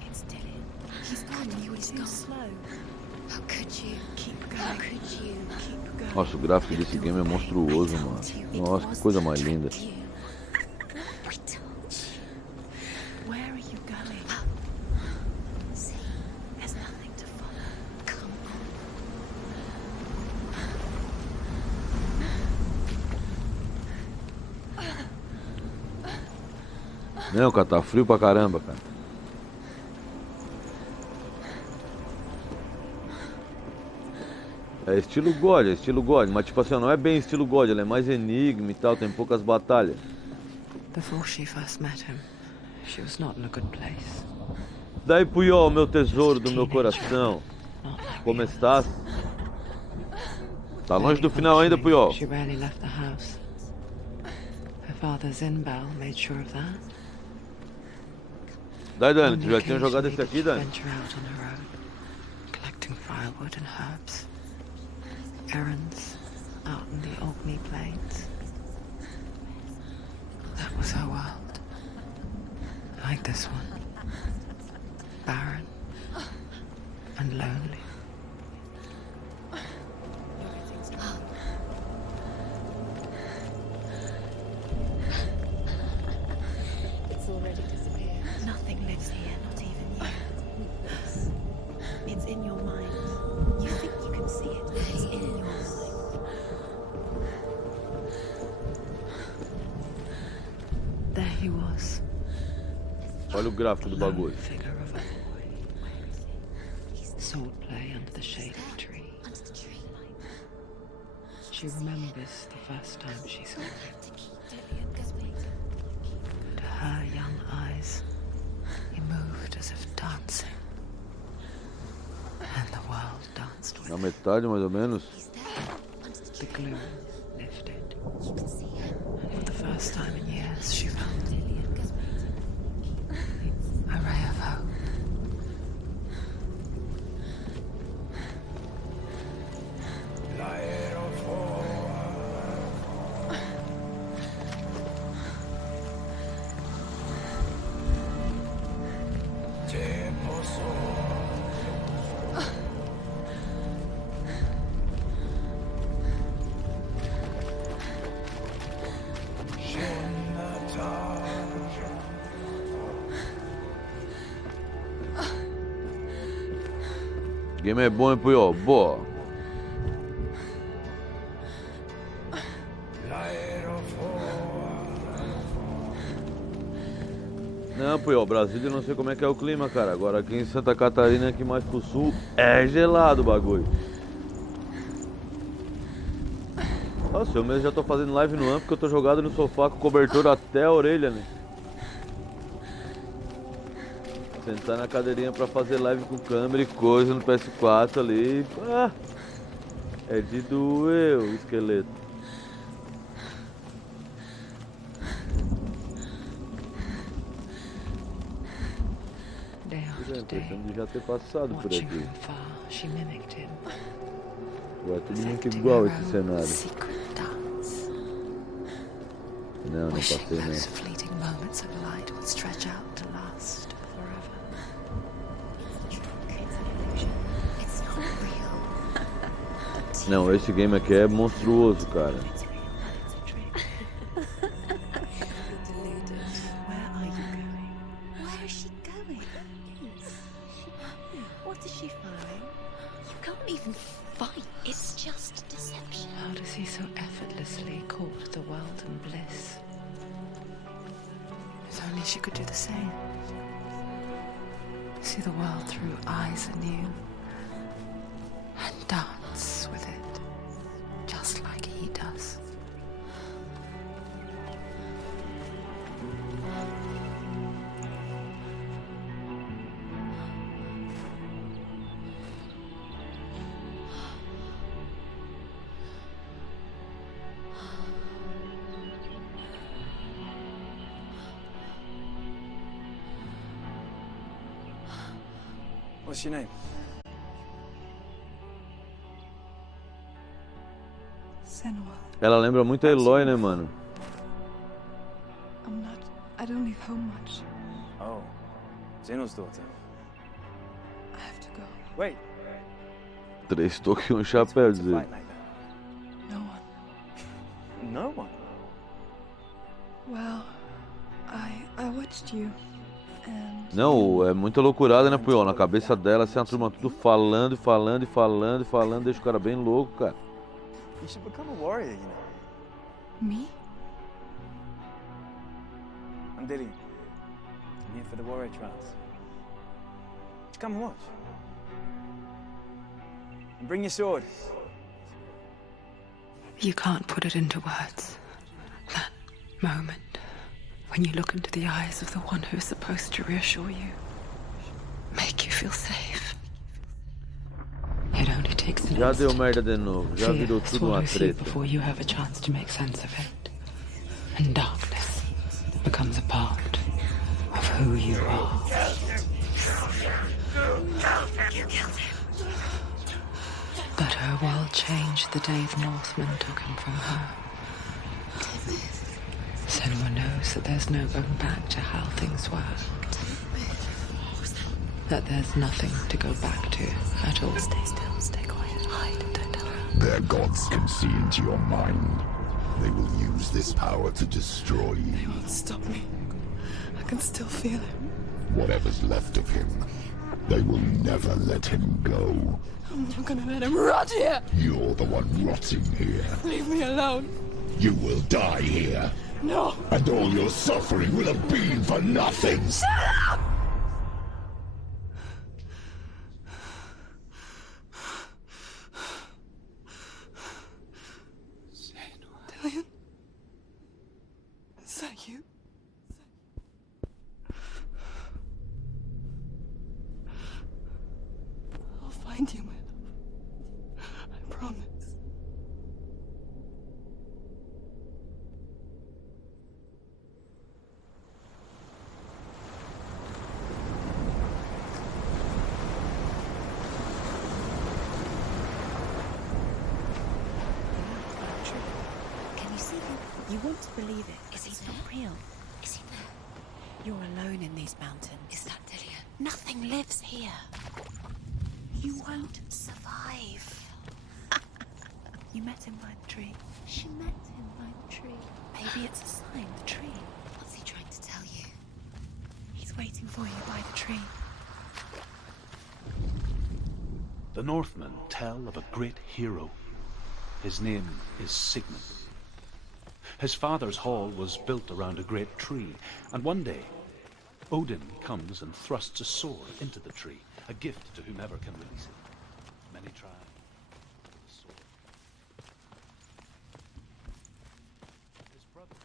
It's Dylan. He's not. You were too slow. How could you? Keep going. How could you? Keep going. Nossa, o gráfico desse game é monstruoso, mano. Nossa, que coisa mais linda. We told you. Where are you going? See, there's nothing to follow. Come Não, cara, tá frio pra caramba, cara. É estilo God, mas tipo assim, não é bem estilo God, ela é mais enigma e tal, tem poucas batalhas. Before she first met him, she was not in a good place. Daí Puyol, meu tesouro do meu coração. Not like Como we estás? Tá longe do final ainda, Puyol. She rarely left the house. Her Father Zinbal made sure of that. Daí, Dani, On tu já the tinha jogado esse occasion aqui, needed to Dani? venture out on her own, collecting firewood and herbs, errands out in the Orkney Plains. That was her world. Like this one. Barren and lonely. It's already disappeared. Nothing lives here, not even you. It's in your mind. You think you can see it, but it's in your mind. There he was. Olha o gráfico do Lone bagulho. figure of a boy. Sword play under the shade of a tree. She remembers the first time she saw him. To her young eyes, he moved as if dancing. And the world danced with Na him. metade, mais ou menos. The gloom lifted. And for the first time in years, she felt a ray of hope. Game é bom, hein, Puyol? Boa. Não, Puyol, Brasília eu não sei como é que é o clima, cara. Agora aqui em Santa Catarina, aqui mais pro sul, é gelado o bagulho. Nossa, eu mesmo já tô fazendo live no AMP porque eu tô jogado no sofá com o cobertor até a orelha, né? Sentar na cadeirinha pra fazer live com câmera e coisa no PS4 ali. Ah, é de doer o esqueleto. Day Tive a after impressão day, de já ter passado por watching aqui. from far, she mimicked him. Pô, é tudo muito perfecting igual her esse own cenário. secret dance. Não Wishing passei não. those fleeting moments of light would stretch out to last forever. It's not real. Não, esse game aqui é monstruoso, cara. It's real, but it's a trick. Deluded. Where are you going? Where is she going? What is she find? You can't even fight. It's just deception. How does he so effortlessly court the world and bliss? If only she could do the same. See the world through eyes anew. And dance with it. Just like he does. What's your name? Senua. Ela lembra muito a Eloy, né, mano? I'm not. I don't leave home much. Oh, Zeno's daughter. I have to go. Wait, 3 toques e um chapéu, to dizer. fight like that. No one. No one. Well, I watched you, and Não, é muita loucurada, né, Puyol? Na cabeça dela, assim, a turma tudo falando, falando, falando, falando, deixa o cara bem louco, cara. You should become a warrior, you know. me. I'm Dillian. I'm here for the warrior trials. Just come and watch. And bring your sword. You can't put it into words. That moment when you look into the eyes of the one who's supposed to reassure you, make you feel safe. It only takes an Já deu instant. merda de novo, já Fear virou tudo uma swallows you treta. before you have a chance to make sense of it. And darkness becomes a part of who you are. But her world changed the day the Northmen took him from her. Senua knows that there's no going back to how things were. That there's nothing to go back to at all. Stay still, stay quiet, hide, don't tell her. Their gods can see into your mind. They will use this power to destroy you. They won't stop me. I can still feel him. Whatever's left of him, they will never let him go. I'm not gonna let him rot here. You're the one rotting here. Leave me alone. You will die here. No. And all your suffering will have been for nothing. Shut up! Dillion? Is that you? I'll find you, my love. I promise. Can you see him? You want to believe it. Is he not real? Is he there? You're alone in these mountains. Is that Dillion? Nothing lives here. You won't survive. You met him by the tree. She met him by the tree. Maybe it's a sign, the tree. What's he trying to tell you? He's waiting for you by the tree. The Northmen tell of a great hero. His name is Sigmund. His father's hall was built around a great tree, and one day, Odin comes and thrusts a sword into the tree, a gift to whomever can release it. Many try. The sword. His brother,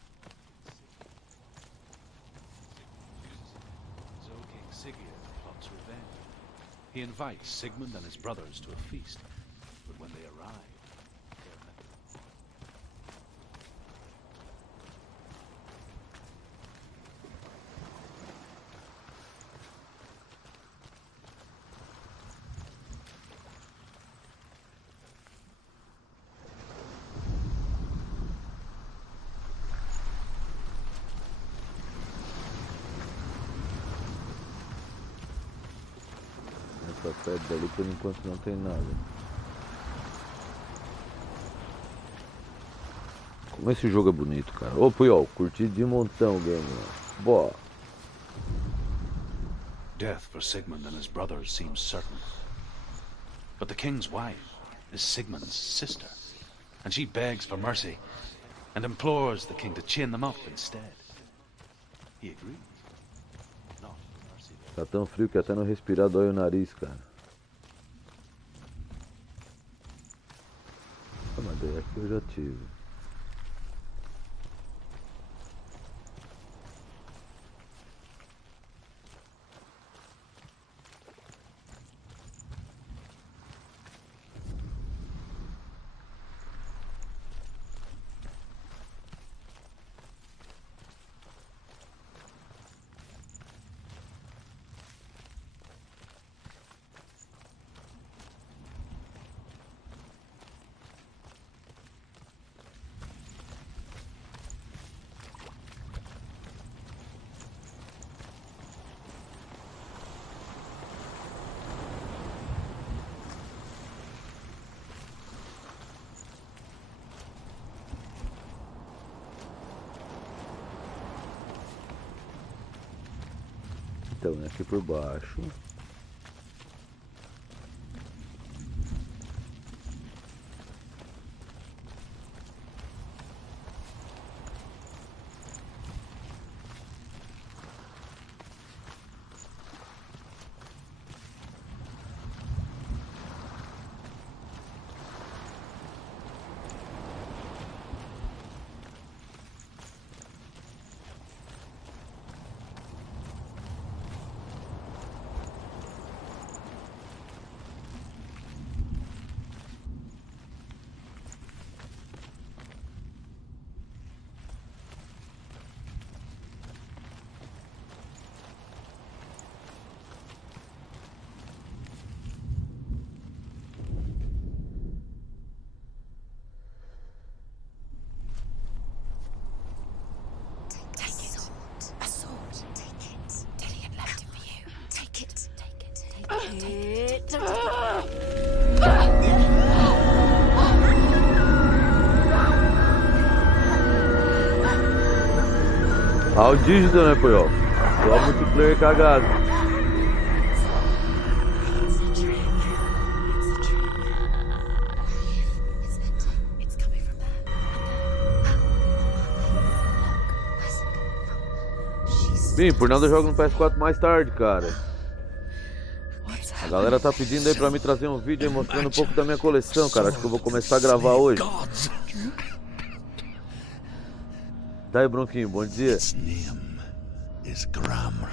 so King Sigurd plots revenge. He invites Sigmund and his brothers to a feast, but when they arrive, they're met. Essa pedra ali por enquanto não tem nada. Como esse jogo é bonito, cara. Ô Puyol, curti de montão o game, ó. Boa. Death for Sigmund and his brothers seems certain. But the king's wife is Sigmund's sister, and she begs for mercy and implores the king to chain them up instead. He agrees. Not mercy. Tá tão frio que até não respirar dói o nariz, cara. A madeira aqui eu já tive. Então, é aqui por baixo. Ao dígito, né, Poiol? Só multiplayer cagado. Bem, por nada eu jogo no PS4 mais tarde, cara. A galera tá pedindo aí pra mim trazer um vídeo aí mostrando um pouco da minha coleção, cara. Acho que eu vou começar a gravar hoje. Tá aí, Bronquinho, bom dia. Its name is Gramr.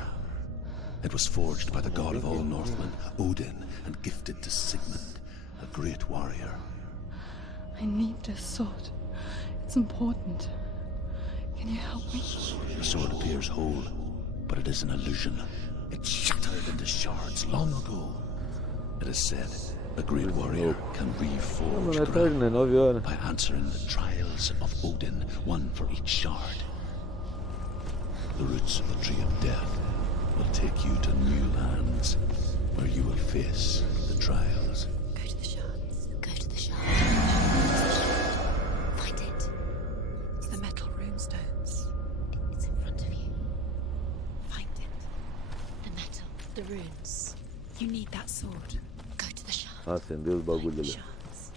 It was forged by the god of all Northmen, Odin, and gifted to Sigmund, a great warrior. I need this sword. It's important. Can you help me? The sword appears whole, but it is an illusion. It shattered into shards long ago. It is said a great warrior can reforge Não é tarde, né? 9 horas. by answering the trials of Odin, one for each shard. The roots of the tree of death will take you to new lands, where you will face the trials. Go to the shards. Go to the shards. Find it. It's the metal runestones. It's in front of you. Find it. The metal. The runes. You need that sword. Go to the shards. Acendeu os bagulho Find the ali. shards.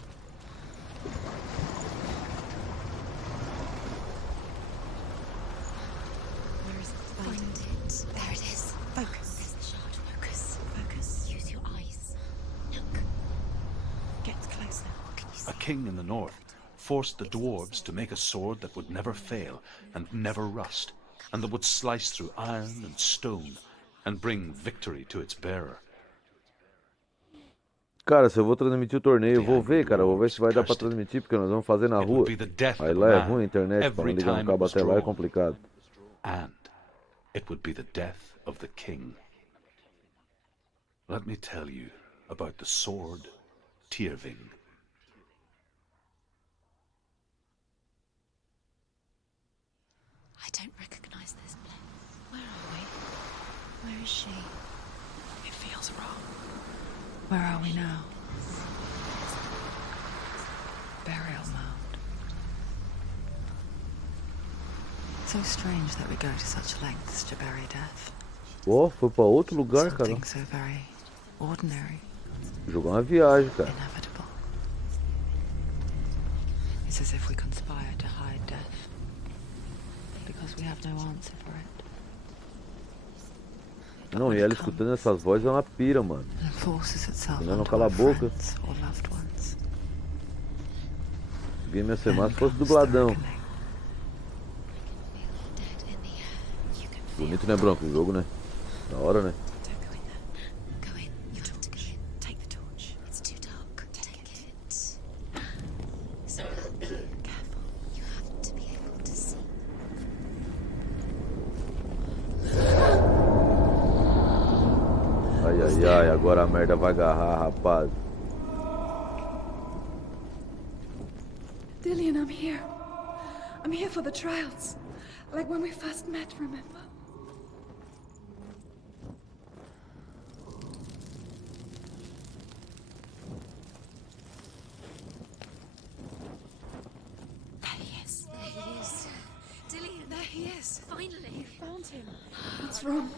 Where is it? Find it. There it is. Focus. There's the shard. Focus. Focus. Use your eyes. Look. Get closer. What can you see? A king in the north forced the dwarves to make a sword that would never fail and never rust, and that would slice through iron and stone and bring victory to its bearer. Cara, se eu vou transmitir o torneio, eu vou ver, cara. Vou ver se vai dar pra transmitir, porque nós vamos fazer na It rua. would be the death Aí of lá é man ruim a internet, pra não every ligar um time cabo it was até lá é drawn. complicado. And it would be the death of the king. Let me tell you about the sword Tyrving. I don't recognize this place. Where are we? Where is she? It feels wrong. Where are we now? Burial mound. So strange that we go to such lengths to bury death. Ó, foi pra outro lugar, cara. Something so very ordinary, Jogar uma viagem, cara. inevitable. It's as if we conspire to hide death because we have no answer for it. Não, e ela escutando essas vozes é uma pira, mano. And it forces itself Senão não onto cala a our boca. friends or loved ones. Game ia ser massa se Then fosse comes the dubladão. reckoning. Dead in the air. You can feel. Bonito, né, Branco? O jogo, né? Da hora, né? Don't go in there. Go in. You have to go in. Take the torch. It's too dark. Take it. So careful. You have to be able to see. Ai, ai, ai, agora a merda vai agarrar, rapaz. Dillian, I'm here. I'm here for the trials. Like when we first met, remember? There he is. There he is. Dillian, there he is. Finally. Found him. What's wrong?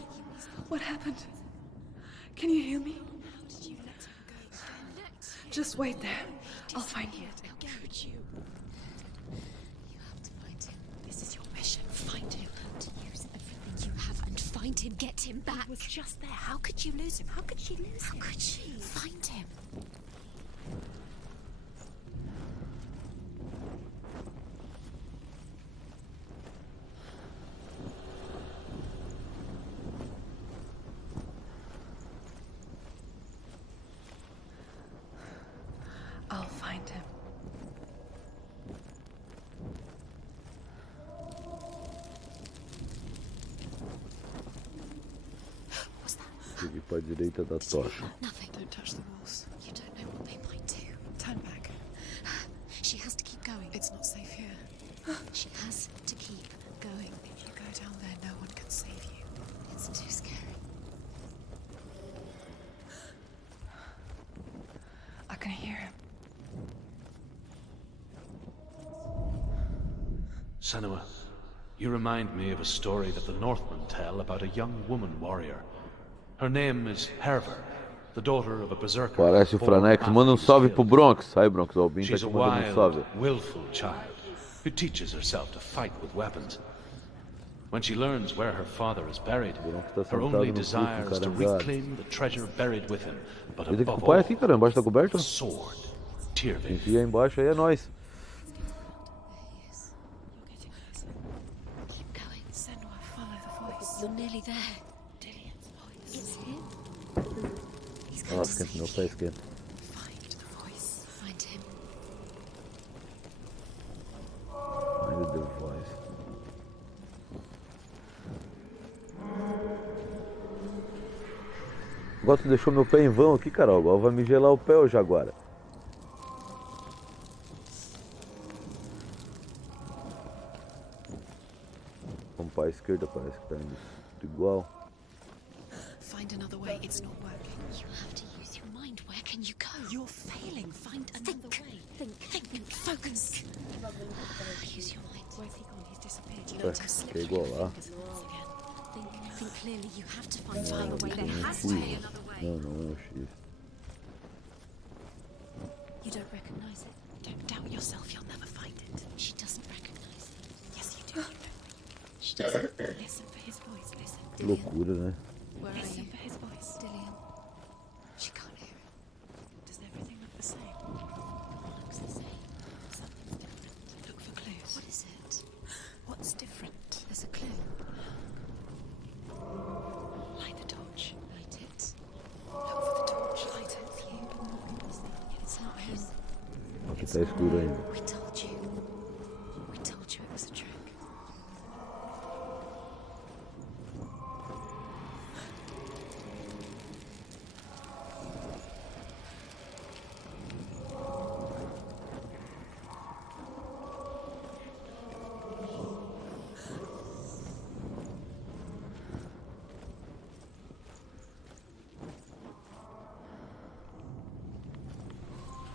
What happened? Can you hear me? How did you let him go? Just wait there. I'll find you. How could you? You have to find him. This is your mission. Find him. To use everything you have and find him. Get him back. He was just there. How could you lose him? How could she lose him? How could she? Find him. I'll find him. What was that? Segui pra direita da tocha. Nothing. Don't touch the walls. You don't know what they might do. Turn back. She has to keep going. It's not safe here. She has to keep going. If you go down there, no one can save you. It's too scary. can hear him. Senua, you remind me of a story that the Northmen tell about a young woman warrior. Her name is Herver, the daughter of a berserker. Parece o Franex. Manda um salve pro Bronx. Aí, Bronx, o Bin tá She's te a mandando um salve. wild, willful child who teaches herself to fight with weapons. When she learns where her father is buried, her only desire is to reclaim the treasure buried with him. But Ele tem que above ocupar all, aqui, cara. Embaixo da coberta. a sword, Quem Tyrving. que ir embaixo aí é nós. Keep going. Senua, follow the voice. You're nearly there. Dillian's voice. It's him. He's going Nossa, to esquenta meu save pé, you. esquenta. Find the voice. Find him. Ai, meu Deus, voz. Agora tu deixou meu pé em vão aqui, Carol. Agora vai me gelar o pé hoje agora. Vamos para a esquerda, parece que tá indo tudo igual. Find another way. It's not working. You have to use your mind. Where can you go? You're failing. Find another way. Think. Focus. Use your mind. Where's he gone? He's disappeared. You know, to slip Que é igual lá. Think clearly. You have to find another way. There has to be another way. Não, não é o X. You don't recognize it. Don't doubt yourself. You'll never find it. She doesn't recognize it. Yes, you do. You know. She doesn't. Listen for his voice. Listen. Que loucura, né? Where listen for his voice. Dillian. She can't hear it. Does everything look the same? Looks the same. Something's different. Look for clues. What is it? What's different? There's a clue. Light the torch. Light it. Look for the torch. Light it. It's not him. Aqui tá escuro ainda. We told you. We told you it was a trick.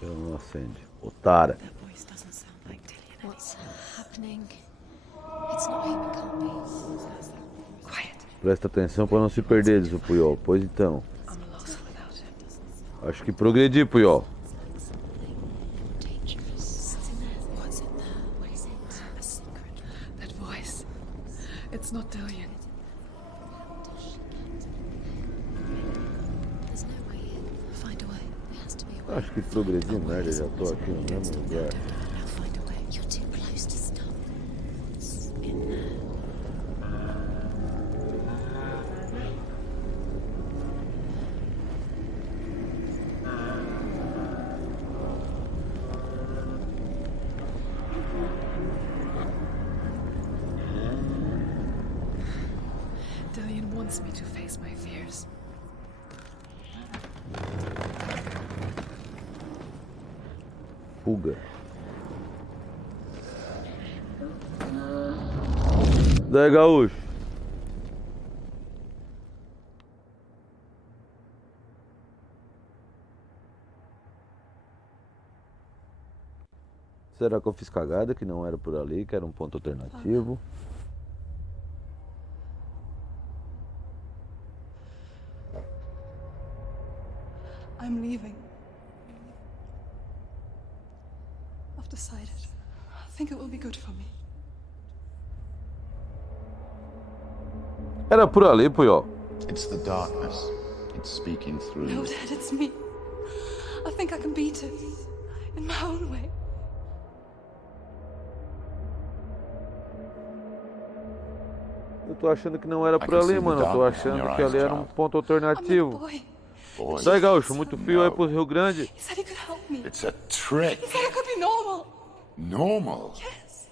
Ela não acende. Otária. That voice doesn't sound like Dillian. What's happening? It's not him, it can't be. Quiet. Presta atenção para não se perder, diz o Puyol. Pois então. I'm lost without him. Acho que progredi, Puyol. Dangerous. What's in there? What's in there? What is it? A secret. That voice. It's not Dillian. There's no way in. Find a way. There has to be a way. Acho que progredi, merda. Já tô aqui no mesmo lugar. Now find a way. You're too close to stop. It's in there. Dillian wants me to face my fears. Fuga. Daí, gaúcho. Será que eu fiz cagada, que não era por ali, que era um ponto alternativo? I'm leaving. I've decided. I think it will be good for me. Era por ali, Puyol. It's the darkness. It's speaking through No, you. Dad, it's me. I think I can beat it. In my own way. Eu tô achando que não era por ali, mano. Eu tô achando que ali era um ponto I'm a alternativo. boy. Boys, Daí, gaúcho, muito fio aí no. pro Rio Grande. He said he could help me. It's a trick. He said I could be normal. Normal. Yes.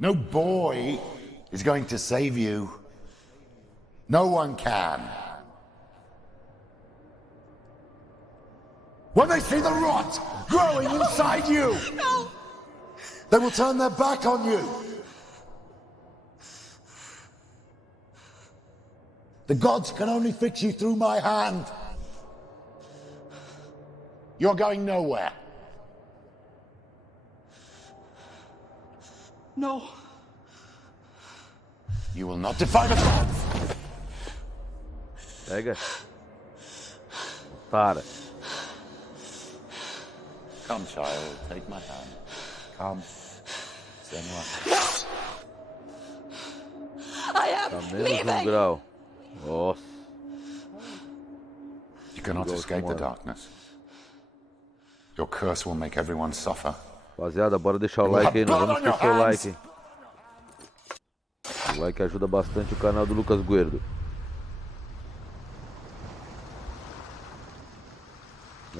No boy is going to save you. No one can. When they see the rot growing inside you, No. they will turn their back on you. The gods can only fix you through my hand. You're going nowhere. No. You will not defy the gods. Pega. Para. Come, child, take my hand. Come. Senua. I am Tá menos 1 grau. Nossa. You cannot escape the darkness. Your curse will make everyone suffer. Rapaziada, bora deixar o like aí, não vamos esquecer o like, hein? O like ajuda bastante o canal do Lucas Gordo.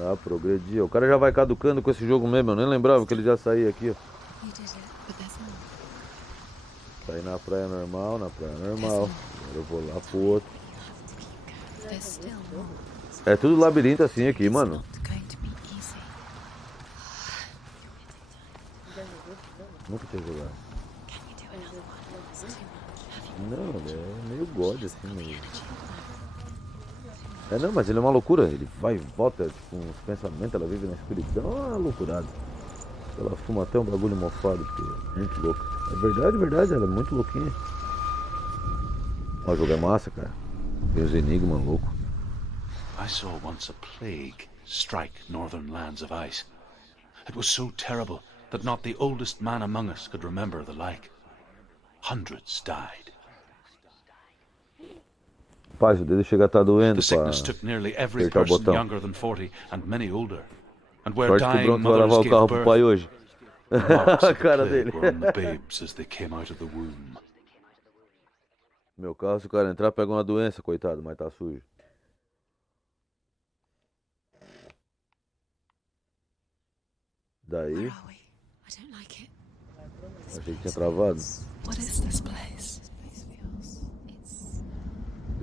Ah, progredia. O cara já vai caducando com esse jogo mesmo, eu nem lembrava que ele já saía aqui, ó. Saí na praia normal, Agora eu vou lá pro outro. É tudo labirinto assim aqui, mano. Nunca tinha jogado. Não, é meio God assim mesmo. É não, mas ele é uma loucura. Ele vai e volta, tipo, uns pensamentos, ela vive na escuridão, é uma loucurada. Ela fuma até um bagulho mofado, porque é muito louca. É verdade, ela é muito louquinha. Ó, o jogo é massa, cara. Tem os enigmas loucos. I saw once a plague strike northern lands of ice. It was so terrible that not the oldest man among us could remember the like. Hundreds died. Rapaz, o dedo chega a estar doendo The sickness took nearly every apertar o person botão. younger than 40 and many older. And where Sorte que o dying Bronco vai mothers lavar o gave carro pro birth, pai hoje. marks A of the cara plague dele. were on the babes as they came out of the womb. Meu carro, se o cara entrar, pega uma doença, coitado, mas tá sujo. Daí, achei que tinha travado. What is this place?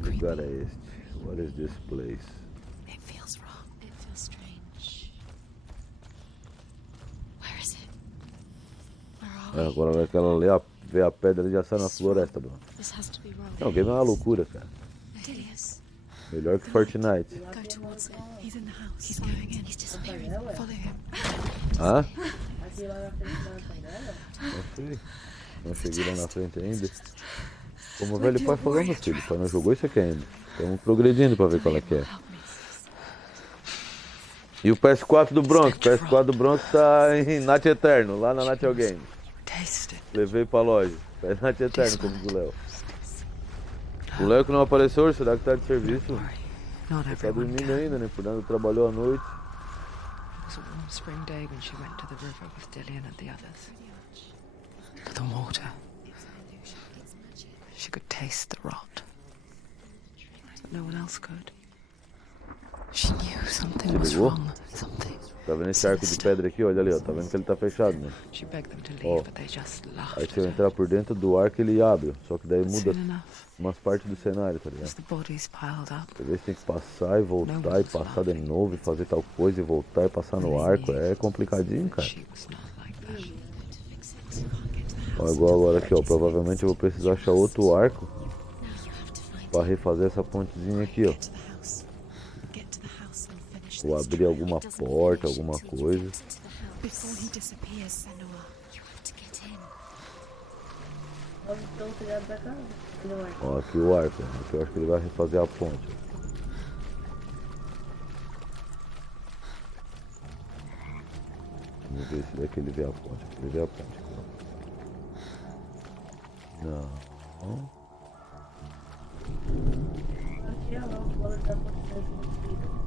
Que lugar é este? What is this place? It feels wrong. It feels strange. Where is it? Where are we? Agora que ela vê a pedra ali, já sai na floresta, Bruno. This has to be wrong. Não, o game é uma loucura, cara. It is. Melhor que Fortnite. Go towards it. He's in the house. He's going in. He's disappearing. Follow him. Hã? Não sei. Não cheguei lá na frente ainda. Como o velho pai falou, meu filho, o pai não jogou isso aqui ainda. Estamos progredindo pra ver qual é que é. E o PS4 do Bronx? O PS4 do Bronx tá em Nath Eterno, lá na Nathiel Games. Levei pra loja. É Nath Eterno, como do Léo. O Léo que não apareceu hoje, será que tá de serviço? Ele tá dormindo ainda, né? Por nada trabalhou à noite. It was a warm spring day when she went to the river with Dillian and the others. To the water. She could taste the rot. But no one else could. She knew something was wrong. Something. Tá vendo esse arco de pedra aqui? Olha ali, ó. Tá vendo que ele tá fechado, né? She begged them to Ó. leave, but they just laughed Aí at se eu her. entrar por dentro do arco, ele abre. Só que daí muda Soon enough, umas partes do cenário, tá as ligado? the bodies piled up, Às vezes tem que passar e voltar e passar de novo e fazer tal coisa e voltar e passar no arco. É complicadinho, cara. she was not like that. Ó, igual agora aqui, ó. Provavelmente eu vou precisar achar outro arco pra refazer essa pontezinha aqui, ó. Ou abrir alguma porta, alguma coisa. Before he disappears, Senua, you have to get in. Ó, aqui o arco. Aqui eu acho que ele vai refazer a ponte. Vamos ver se daqui ele vê a ponte. Aqui ele vê a ponte. Não.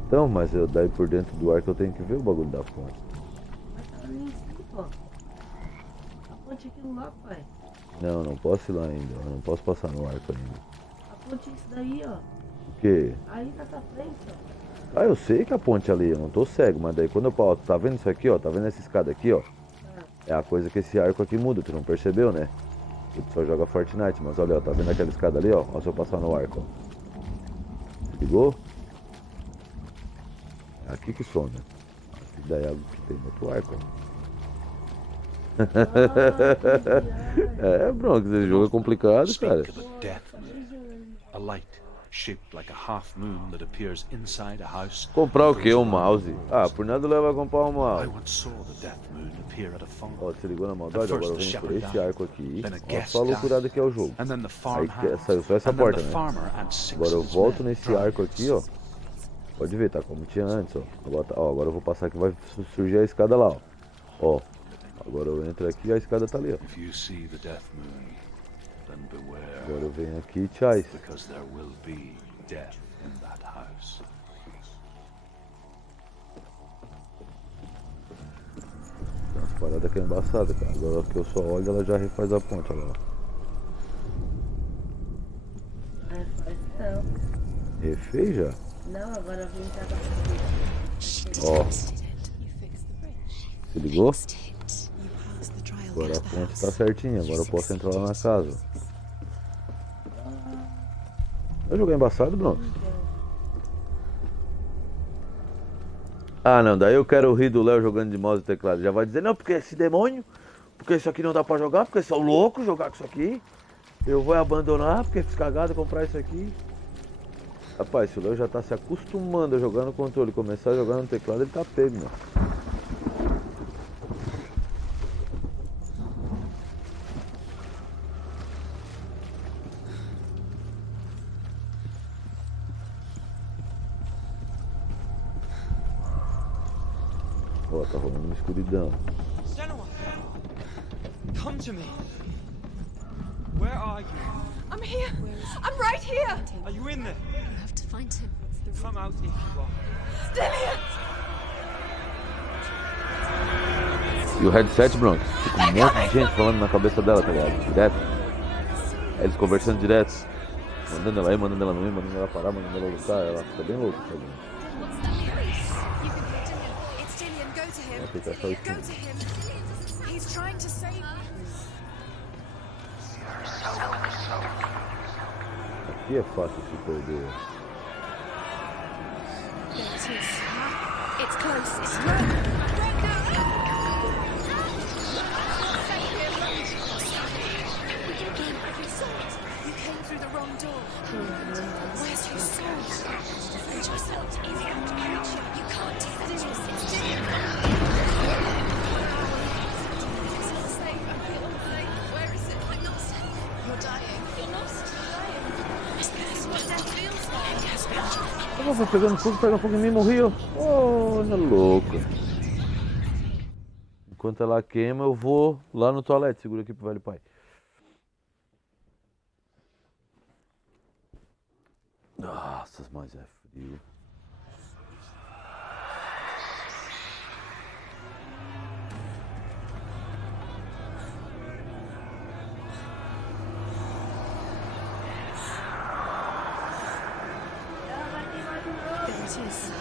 Então, mas eu daí por dentro do arco eu tenho que ver o bagulho da ponte. A ponte é aquilo lá, pai. Não, não posso ir lá ainda. Eu não posso passar no arco ainda. A ponte é isso daí, ó. O quê? Aí na tua frente, ó. Ah, eu sei que a ponte ali, eu não tô cego, mas daí quando eu passo, tá vendo isso aqui, ó? Tá vendo essa escada aqui, ó? É a coisa que esse arco aqui muda, tu não percebeu, né? Tu só joga Fortnite, mas olha, ó, tá vendo aquela escada ali, ó? Ó, se eu passar no arco, ó. Ligou? É aqui que some. Aqui daí é algo que tem no outro arco, ó. É, Bronx, esse jogo é complicado, cara. Spake of a death, a light, shaped like a half moon that appears inside a house. Comprar o que? Um mouse? Ah, por nada leva a comprar um I mouse. once saw the death moon appear at a farm. Ó, se ligou na maldade? Agora eu venho por esse arco aqui. Then a Olha guest só a loucurada que é o jogo. and then the Aí farmhand, saiu só essa and then porta, the né? farmer and six Agora eu of his volto men. nesse arco aqui, ó. Pode ver, tá como tinha antes, ó. Agora eu vou passar aqui, vai surgir a escada lá, ó. Ó. Agora eu entro aqui e a escada tá ali, ó. If you see the death moon, then beware, Agora eu venho aqui e tchau. because there will be death in that house. Tem umas paradas que é embaçada, cara. Agora que eu só olho, ela já refaz a ponte, olha lá. É, faz não. Refez já? Não, agora vem cá. Ó. Se ligou? Agora a ponte tá certinha, agora eu posso entrar lá na casa. Vai jogar embaçado, Bruno? Ah não, daí eu quero rir do Léo jogando de mouse e teclado. Já vai dizer, não, porque esse demônio, porque isso aqui não dá pra jogar, porque são loucos jogar com isso aqui. Eu vou abandonar porque fiz cagada comprar isso aqui. Rapaz, se o Léo já tá se acostumando a jogar no controle, começar a jogar no teclado, ele tá pego, meu. Ó, tá rolando uma escuridão. Senua! Come to me! Where are you? I'm here. I'm right here. Are you in there? You have to find him. Come out if you are. E o headset, Bronx? Fica um monte de gente falando na cabeça dela, tá ligado? Direto. Eles conversando direto. Mandando ela ir, mandando ela não ir, mandando ela parar, mandando ela lutar. Ela fica bem louca, tá ligado? Vou tentar só isso. He's trying to save you. Aqui é fácil se perder. There it is. It's close. It's You came through the wrong door. Where's your sword? Defend yourself. Is that creature? You can't defend yourself. It's not safe. I feel unsafe. Where is it? I'm not safe. You're dying. You're lost. You're dying. This is what death feels like. Eu vou pegando fogo em mim, morri, ó. Olha louca. Enquanto ela queima, eu vou lá no toalete. Segura aqui pro velho pai. Nossa, mas é frio. There it is.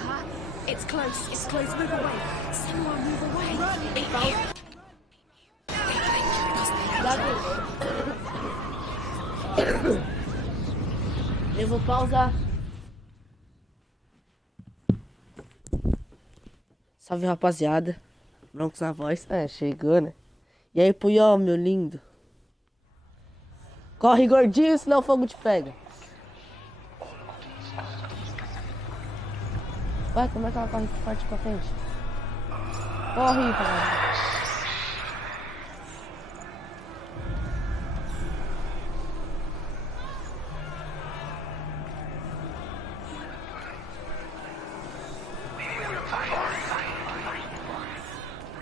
It's close. It's close. Move away. Someone move away. Run. Eu vou pausar. Salve, rapaziada. Broncos na voz. É, chegou, né? E aí, Puyol, meu lindo. Corre, gordinho, senão o fogo te pega. Vai, como é que ela corre forte pra frente? Corre, cara.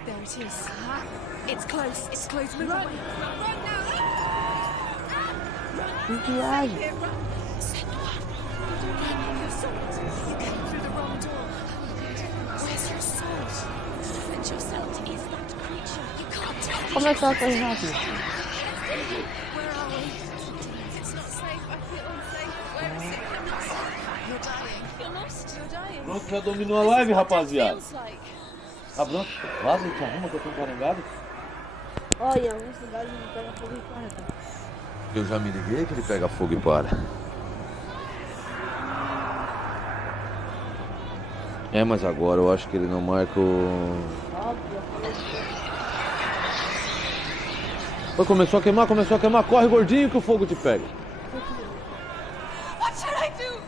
There it is. It's close. It's close. Move away. Run now. Que viagem. Senua. Your sword. You came through the wrong door. Where's your sword? Defend yourself. Is that creature? You can't defend Como é que ela corre rápido? Where are we? It's not safe. I feel unsafe. Where is it? I'm not safe. You're dying. You're lost. You're dying. Pronto, já dominou a live, rapaziada. Feels like. Tá pronto? Vaza e te arruma que eu tô encarangado. Olha, em algumas cidades ele pega fogo e para, tá? Eu já me liguei que ele pega fogo e para. É, mas agora eu acho que ele não marca o... Oi, começou a queimar, corre gordinho que o fogo te pega. What should I do?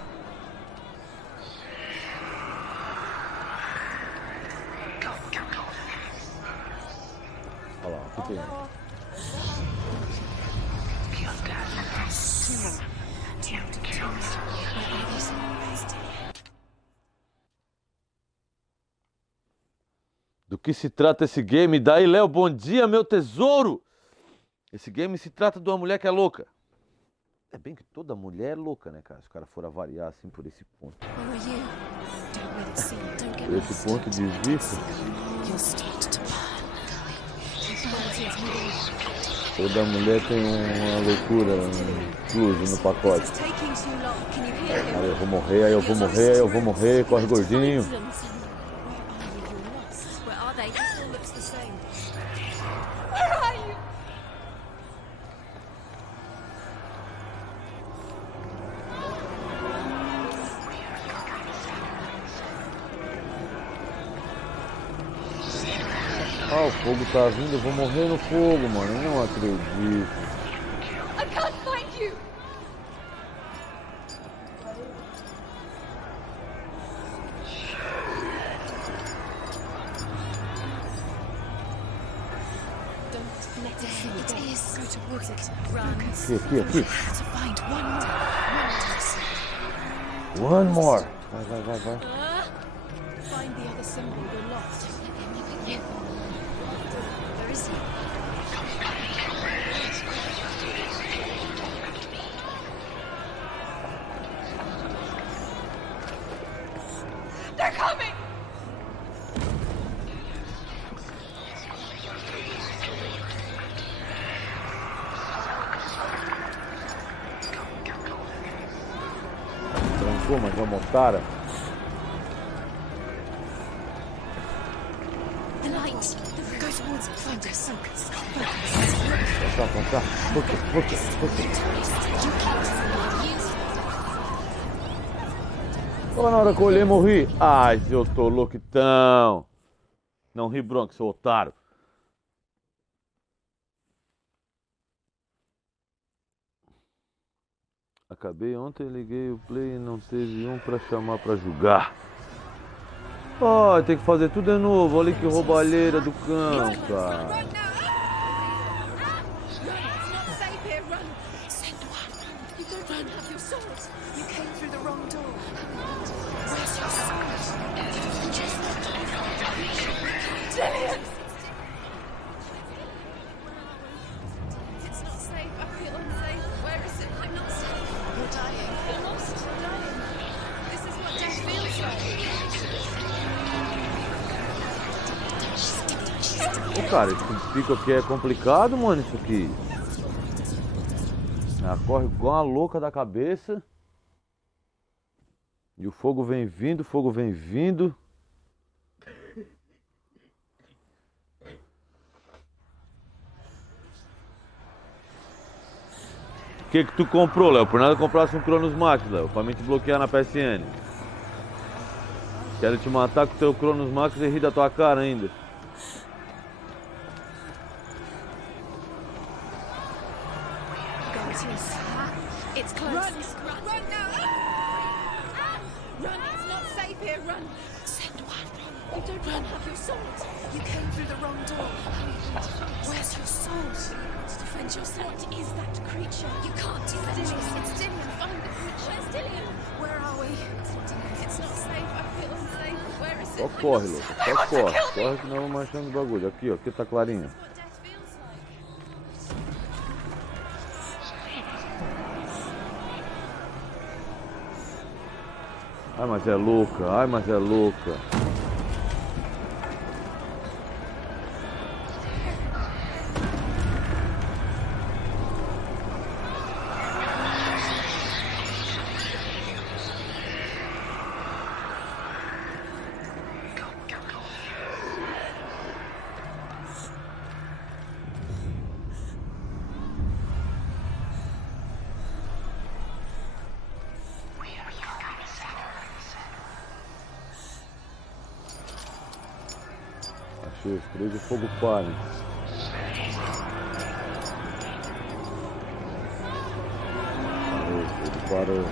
tem. Do que se trata esse game? Daí, Léo, bom dia, meu tesouro! Esse game se trata de uma mulher que é louca. É bem que toda mulher é louca, né, cara? Se o cara for avaliar assim por esse ponto. Por esse ponto de vista. Toda mulher tem uma loucura incluso no pacote. Aí eu vou morrer, aí eu vou morrer, aí eu vou morrer, corre gordinho. Ah, o fogo tá vindo, eu vou morrer no fogo, mano. Eu não acredito. I can't find you. Don't let it see it is. Go towards it. Run. Aqui. To find One more. Vai. Find the other symbol. You're lost. Where is he? They're coming. Trancou, mas é uma otara. The light. Go towards it. Focus. Tá. Focus. Olha na hora que eu olhei, morri. Ai, eu tô louquitão. Não ri bronca, seu otário. Acabei ontem, liguei o play e não teve um pra chamar pra julgar. Ó, tem que fazer tudo de novo. Olha que roubalheira do cão, cara. Ô, cara, esse pico aqui é complicado, mano, isso aqui. Ela corre igual uma louca da cabeça. E o fogo vem vindo, O que tu comprou, Léo? Por nada comprasse um Cronos Max, Léo, pra mim te bloquear na PSN. Quero te matar com o teu Cronos Max e rir da tua cara ainda. It's close. Run now! Run! It's not safe here. Run! Send one. You don't have your sword. You came through the wrong door. Where's your sword? To defend yourself. What is that creature? You can't do that. It's Dillian. Find the creature. Where's Dillian? Where are we? It's not safe. I feel unsafe. Where is it? Só corre, louco. Só corre. Corre que nós vamos achando o bagulho. Aqui, ó. Aqui tá clarinho. Ai, mas é louca. Achei os três, o fogo para. Parou, o fogo parou.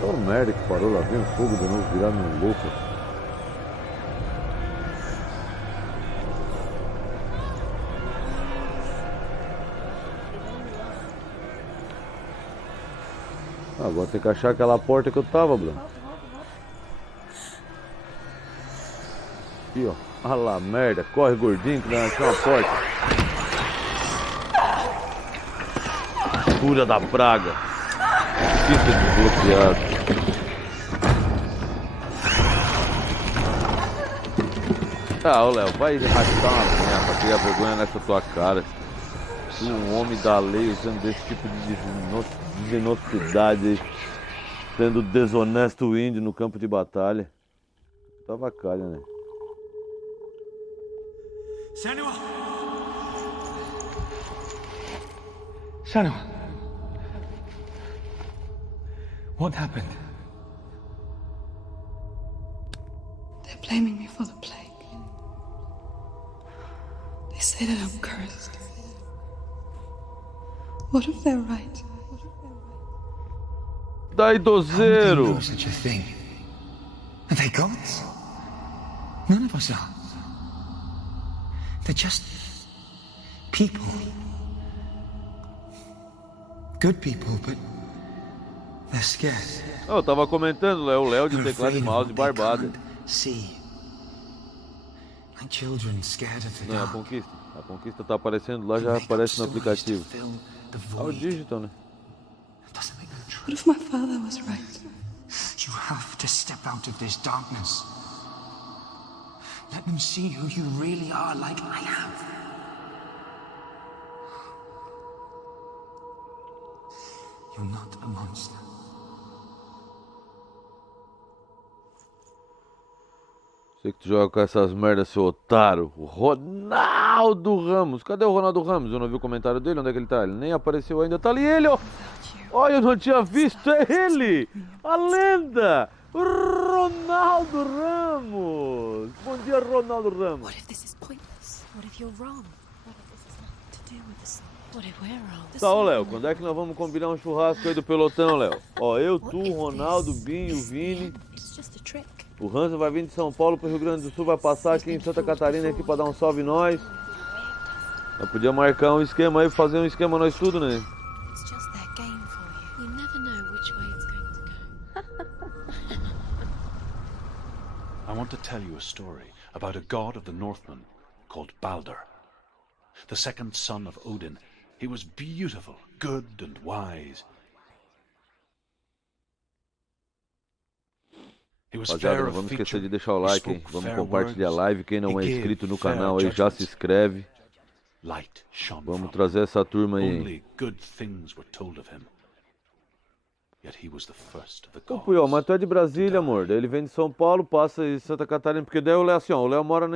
Parou merda que parou, lá vem o fogo de novo, virado num louco. Agora tem que achar aquela porta que eu tava, Bruno. Aqui, ó. Ah lá, merda. Corre, gordinho, que nós achamos uma porta. Cura da praga. Fica desbloqueado. Ah, ô Léo, vai arrastar uma merda, criar vergonha nessa tua cara. Tu, um homem da lei, usando desse tipo de desonestidade, sendo desonesto índio no campo de batalha. Tá vacalha, né? Samuel! Samuel! What happened? They're blaming me for the plague. They say that I'm cursed. What if they're right? Dai, How would they dozeiro! know such a thing? Are they gods? None of us are. They're just people. Good people, but they're scared. Eu tava comentando, Léo, o Léo de They're teclado e afraid of mouse what de they barbada. can't see. Like children scared of the Não, é a dark. conquista. A conquista tá aparecendo lá, já They make up aparece no stories aplicativo. to fill the Ah, o void. digital, né? Doesn't make them true. What if my father was right? You have to step out of this darkness. Let them see who you really are, like I have. You're not a monster. Sei que tu joga com essas merdas, seu otário. O Ronaldo Ramos. Cadê o Ronaldo Ramos? Eu não vi o comentário dele. Onde é que ele tá? Ele nem apareceu ainda. Tá ali ele, ó. Olha, eu não tinha visto. É ele. A lenda. Ronaldo Ramos. Bom dia, Ronaldo Ramos. What if this is pointless? What if you're wrong? What if this has nothing to do with this? What if we're wrong? Tá, ô Léo, quando é que nós vamos combinar um churrasco aí do pelotão, Léo? Ó, eu, tu, Ronaldo, Binho, Vini. It's just a trick. O Hansa vai vir de São Paulo pro Rio Grande do Sul, vai passar aqui em Santa Catarina aqui pra dar um salve em nós. Nós podíamos marcar um esquema aí, fazer um esquema nós tudo, né? It's just their game for you. You never know which way it's going to go. I want to tell you a story about a god of the Northmen called Balder. The second son of Odin. He was beautiful, good and wise. He was Rapaziada, fair não of vamos esquecer feature. de deixar o He like, hein? spoke Vamos fair compartilhar a words. live. Quem não He é gave inscrito no fair canal aí já se judgments. inscreve. Light shone Vamos from trazer essa turma aí, hein? Only good things were told of him. Yet he was the first of the Ô, gods. Puyol, mas tu é de Brasília, amor. Daí ele vem de São Paulo, passa em Santa Catarina. Porque daí o Léo, assim, ó, o Léo mora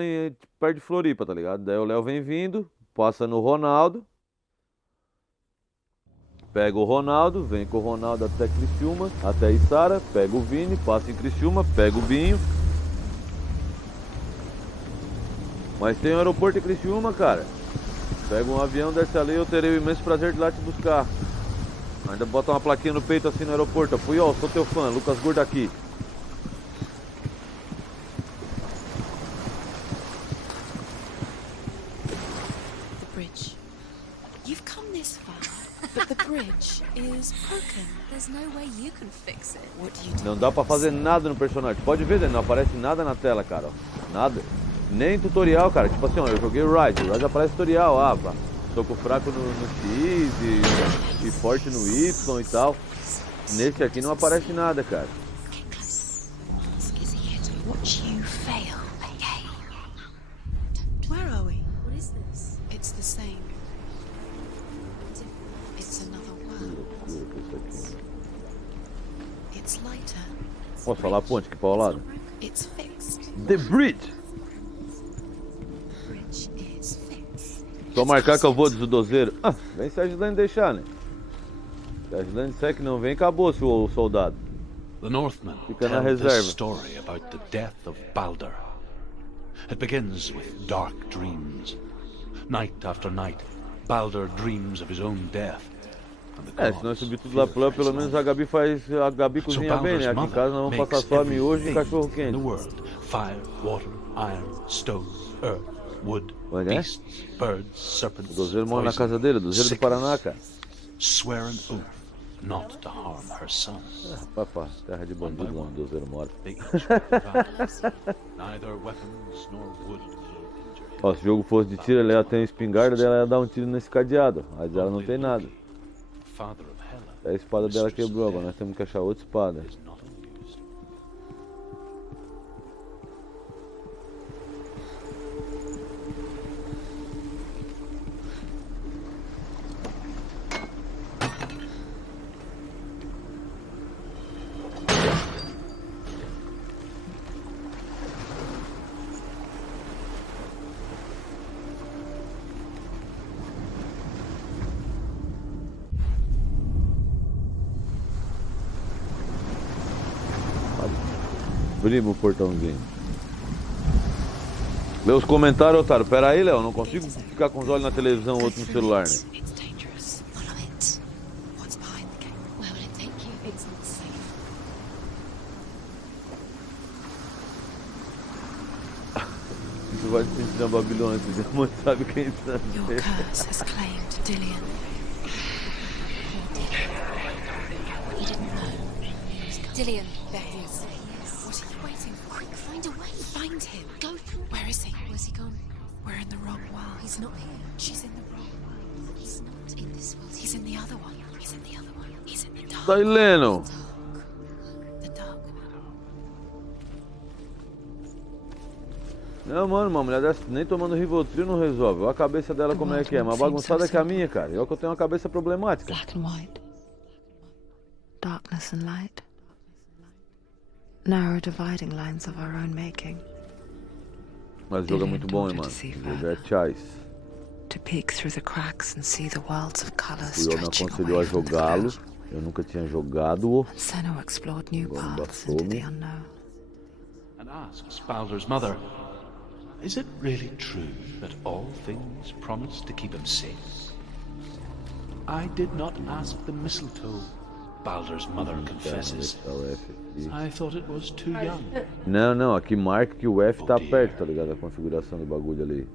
perto de Floripa, tá ligado? Daí o Léo vem vindo, passa no Ronaldo. Pega o Ronaldo, vem com o Ronaldo até Criciúma, até Içara, pega o Vini, passa em Criciúma, pega o Binho. Mas tem um aeroporto em Criciúma, cara. Pega um avião, desce ali, eu terei o imenso prazer de ir lá te buscar. Ainda bota uma plaquinha no peito assim no aeroporto. Puyol, sou teu fã, Lucas Gordo aqui. The bridge. You've come this far, but the bridge is broken. There's no way you can fix it. What do you do? Não dá pra fazer nada no personagem. Pode ver, né? Não aparece nada na tela, cara. Nada. Nem tutorial, cara. Tipo assim, ó, eu joguei o Rise aparece tutorial. Ah, pá. Soco fraco no X e forte no Y e tal. Nesse aqui não aparece nada, cara. Get close. The mask is here to watch you fail again. Where are we? What is this? It's the same. It's another world. It's lighter. Posso falar a ponte aqui pra o lado? It's fixed. The Bridge! Bridge is fixed. Só marcar que eu vou do dozeiro. Ah, vem se a Gislaine deixar, né? Se a Gislaine disser que não vem, acabou-se o soldado. The Northmen Fica na tell this reserva. story about the death of Balder. It begins with dark dreams. Night after night, Balder dreams of his own death. and the É, se nós subir tudo lá pro lado, pelo menos a Gabi cozinha bem, né? Aqui em casa nós vamos passar só miojo e cachorro quente. Fire, water, iron, stone, earth, wood, Olha, né? beasts, birds, serpents, O Dozeiro mora na casa dele, o Dozeiro do Paraná, cara. Swear an oath not to harm her son. Papá, terra de bandido lá onde o Dozeiro mora. They each devour. Neither weapons nor wood will injure him. Ó, se o jogo fosse de tiro, ela tem espingarda dela, ia dar um tiro nesse cadeado. Mas ela não tem nada. Father of Hela A espada dela quebrou, agora nós temos que achar outra espada. is not amused. Abrimos o portãozinho. Lê os comentários, otário. Pera aí, Léo. Não consigo ficar com os olhos na televisão ou outro no celular, né? It's dangerous. Follow it. What's behind the gate? Where will it take you? It's not safe. Isso vai se sentir na Babilônia. Você jamais sabe quem está. Your curse has claimed Dillian. He didn't know. Dillian, there he is. What are you waiting for? Quick, find a way. Find him. Go through. Where is he? Where's he gone? We're in the wrong world. He's not here. She's in the wrong world. He's not in this world. He's in the other one. He's in the other one. He's in the dark. Tá aí, Leno. The dark one. Não, mano, uma mulher dessa nem tomando Rivotril não resolve. Olha a cabeça dela como é que é. Uma bagunçada que a minha, cara. E olha que eu tenho uma cabeça problemática. Black and white. Darkness and light. Narrow dividing lines of our own making. Mas o jogo é muito bom, hein, mano. O jogo é chais. To peek through the cracks and see the worlds of color O Will me stretching aconselhou away a from the jogá-lo. cloud. Eu nunca tinha jogado-o. And Senna explored new Agora paths into the fome. unknown. And asks Balder's mother, is it really true that all things promise to keep him safe? I did not ask the mistletoe, Balder's mother confesses. I thought it was too young. Não, não, aqui marca que o F tá perto, tá ligado? A configuração do bagulho ali.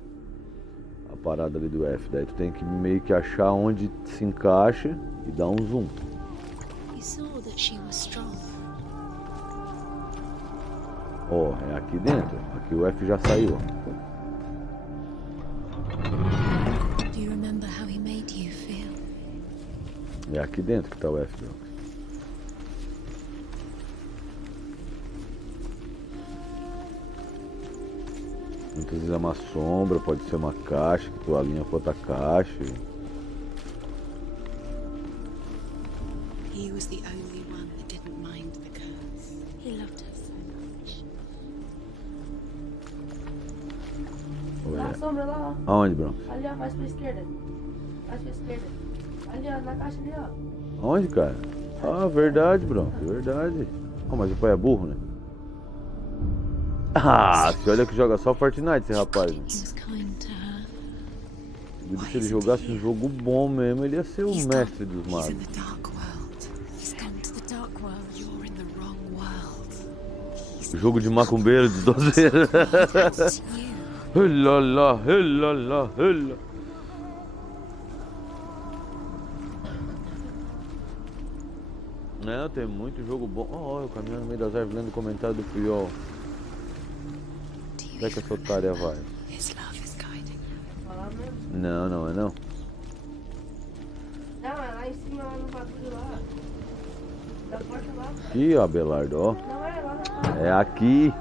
A parada ali do F. Daí tu tem que meio que achar onde se encaixa e dar um zoom. He saw that she was strong. Ó, é aqui dentro. Aqui o F já saiu, ó. Do you remember how he made you feel? É aqui dentro que tá o F, bro. Muitas vezes é uma sombra, pode ser uma caixa, que tu alinha com outra caixa. He was the only one that didn't mind the curse. He loved her so much. Dá a sombra lá, ó. Aonde, bro? Ali, ó, mais pra esquerda. Mais pra esquerda. Ali, ó, na caixa ali, ó. Aonde, cara? Ah, verdade, bro. Verdade. Ah, mas o pai é burro, né? Ah, você olha que joga só Fortnite, esse rapaz. He was kind to her. Se ele jogasse um jogo bom mesmo, ele ia ser o mestre dos He's in magos. the dark world. He's gone to the dark world. You're in the wrong world. Jogo de macumbeiro, de dozeira. It's you. Helala, helala, helala. Não, tem muito jogo bom. Ó, eu caminhando no meio das árvores lendo o comentário do Priol. Onde é que essa otária vai? His love is guiding you. Falar mesmo. Não, não é não. Não, é lá em cima, lá no bagulho lá. Da porta lá. Aqui, ó, Abelardo, ó. Não, é lá na porta. É aqui.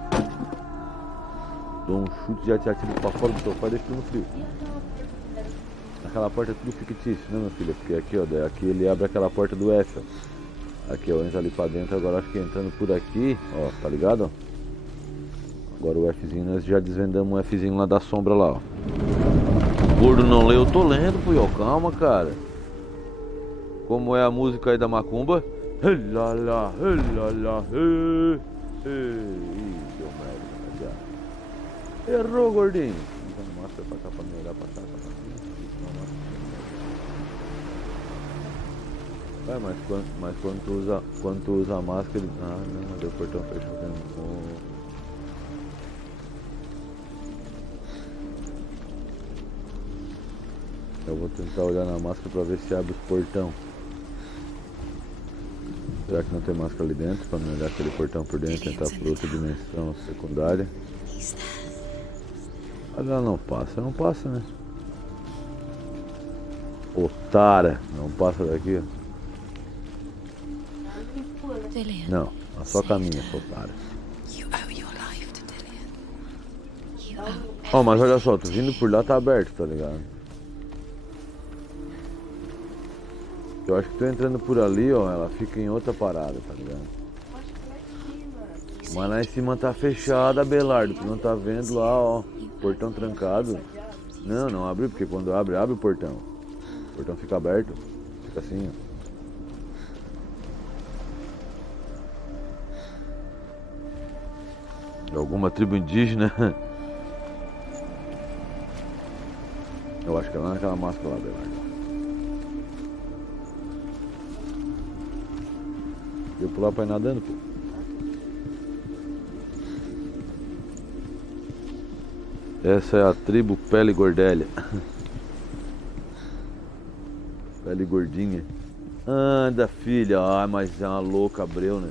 Dou um chute e já te atiro pra fora do sofá e deixo no frio. E aquela porta que era? Aquela porta é tudo fictício, né, meu filho? Porque aqui, ó, aqui ele abre aquela porta do F, ó. Aqui, ó, entra ali pra dentro, agora acho que entrando por aqui, ó, tá ligado? Agora o Fzinho, nós já desvendamos o Fzinho lá da sombra lá, ó. O gordo não leu, eu tô lendo, Puyol, calma, cara. Como é a música aí da macumba? Helala, helala, he, he. Ih, deu merda, já. Errou, gordinho. Então, mostra pra cá pra me olhar pra cá, pra cá. É, mas quando tu usa a máscara, ele... Ah, não, deu o portão fechou de novo. Eu vou tentar olhar na máscara pra ver se abre os portão. Será que não tem máscara ali dentro? Pra não olhar aquele portão por dentro e tentar por outra dimensão secundária. Mas ela não passa, né? Otária, não passa daqui, ó. Não, ela só caminha, essa otária. Ó, mas olha só, tô vindo por lá, tá aberto, tá ligado? Eu acho que tô entrando por ali, ó, ela fica em outra parada, tá ligado? Mas lá em cima tá fechada, Belardo, tu não tá vendo lá, ó, portão trancado. Não, não abre, porque quando abre o portão. O portão fica aberto, fica assim, ó. De alguma tribo indígena. Eu acho que é lá naquela máscara lá, Belardo. Eu pular pra ir nadando, pô. Essa é a tribo Pele Gordélia. Pele gordinha. Anda, filha. Ah, mas é uma louca abreu, né?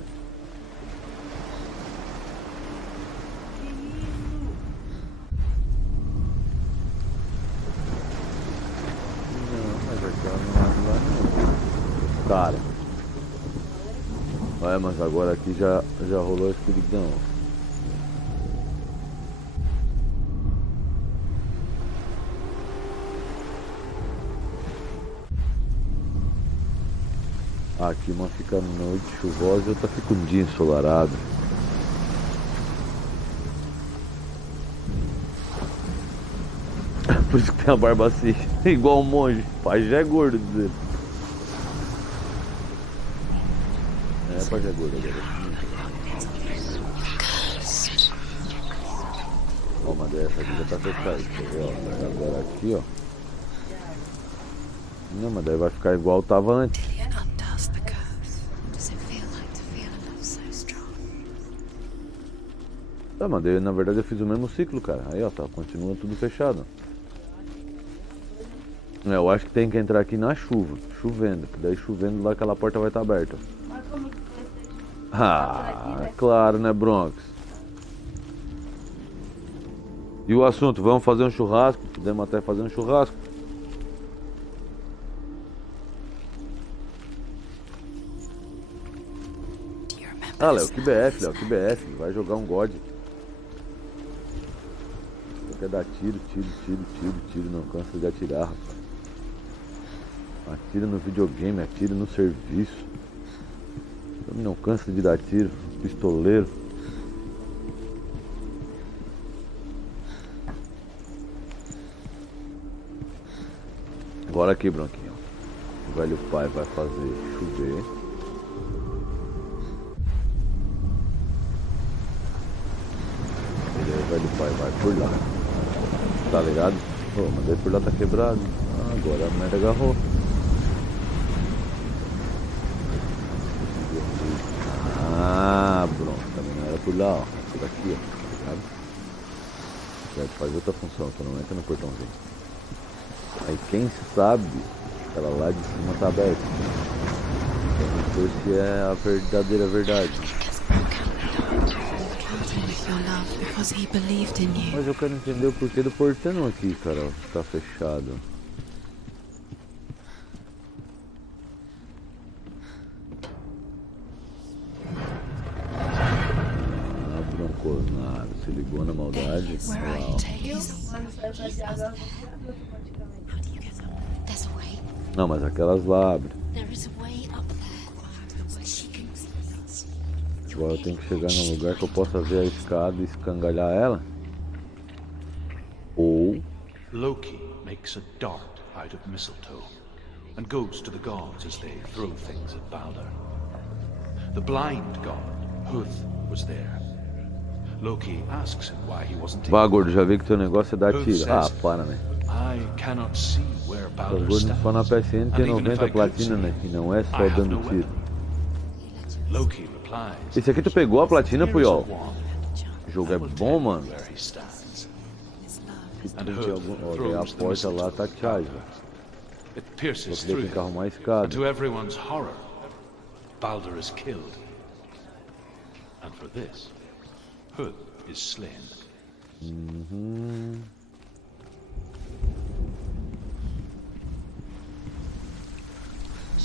Não, mas aqui ela não abre lá não. Cara. Olha, mas agora aqui já rolou a escuridão. Aqui uma fica noite chuvosa e outra fica um dia ensolarado. Por isso que tem a barba assim, igual um monge. Pai já é gordo dele. É, pai já é gordo agora. Ó, uma dessa aqui já tá fechada. Agora aqui, ó. Não, mas daí vai ficar igual tava antes. Tá, mas daí, na verdade eu fiz o mesmo ciclo, cara. Aí, ó, tá, continua tudo fechado. Eu acho que tem que entrar aqui na chuva, chovendo. Que daí chovendo lá aquela porta vai estar aberta. Ah, claro, né, Bronx? E o assunto, vamos fazer um churrasco? Podemos até fazer um churrasco. Ah, Léo, que BF, vai jogar um God. Só quer dar tiro, não cansa de atirar, rapaz. Atira no videogame, atira no serviço. Não cansa de dar tiro, pistoleiro. Agora aqui, Bronquinho. O velho pai vai fazer chover. O velho pai vai por lá. Tá ligado? Pô, mas daí por lá tá quebrado. Ah, agora a merda agarrou. Ah, pronto, também não era por lá, ó. Por aqui, ó. Tá ligado? Já faz outra função, só não entra no portãozinho. Aí quem sabe, aquela lá de cima tá aberta. Então depois que é a verdadeira verdade. Mas eu quero entender o porquê do portão aqui, cara, ó, tá fechado. Ah, Broncosnado, se ligou na maldade. Uau. Não, mas aquelas lá abrem. Agora eu tenho que chegar num lugar que eu possa ver a escada e escangalhar ela. Ou... Loki makes a dart out of mistletoe and goes to the gods as they throw things at Balder. The blind god, Huth, was there. Loki asks him why he wasn't Vá, gordo, já vi que teu negócio é dar tiro. Ah, para, né? I cannot see where Os Baldur gordos stands. só na PSN tem And even if 90 I could platina, see, né? E não é só I have dando no tiro. weapon. Loki replies. Esse aqui tu pegou a platina, Here is a Puyol? wand. O jogo é I will bom, tell you mano. where he stands. Se And tu Hood tem algum... Ó, throws a the porta missile lá to tá the charge. It pierces Você through tem que him, arrumar a and escada. to everyone's horror, Baldur is killed. And for this, Hood is slain.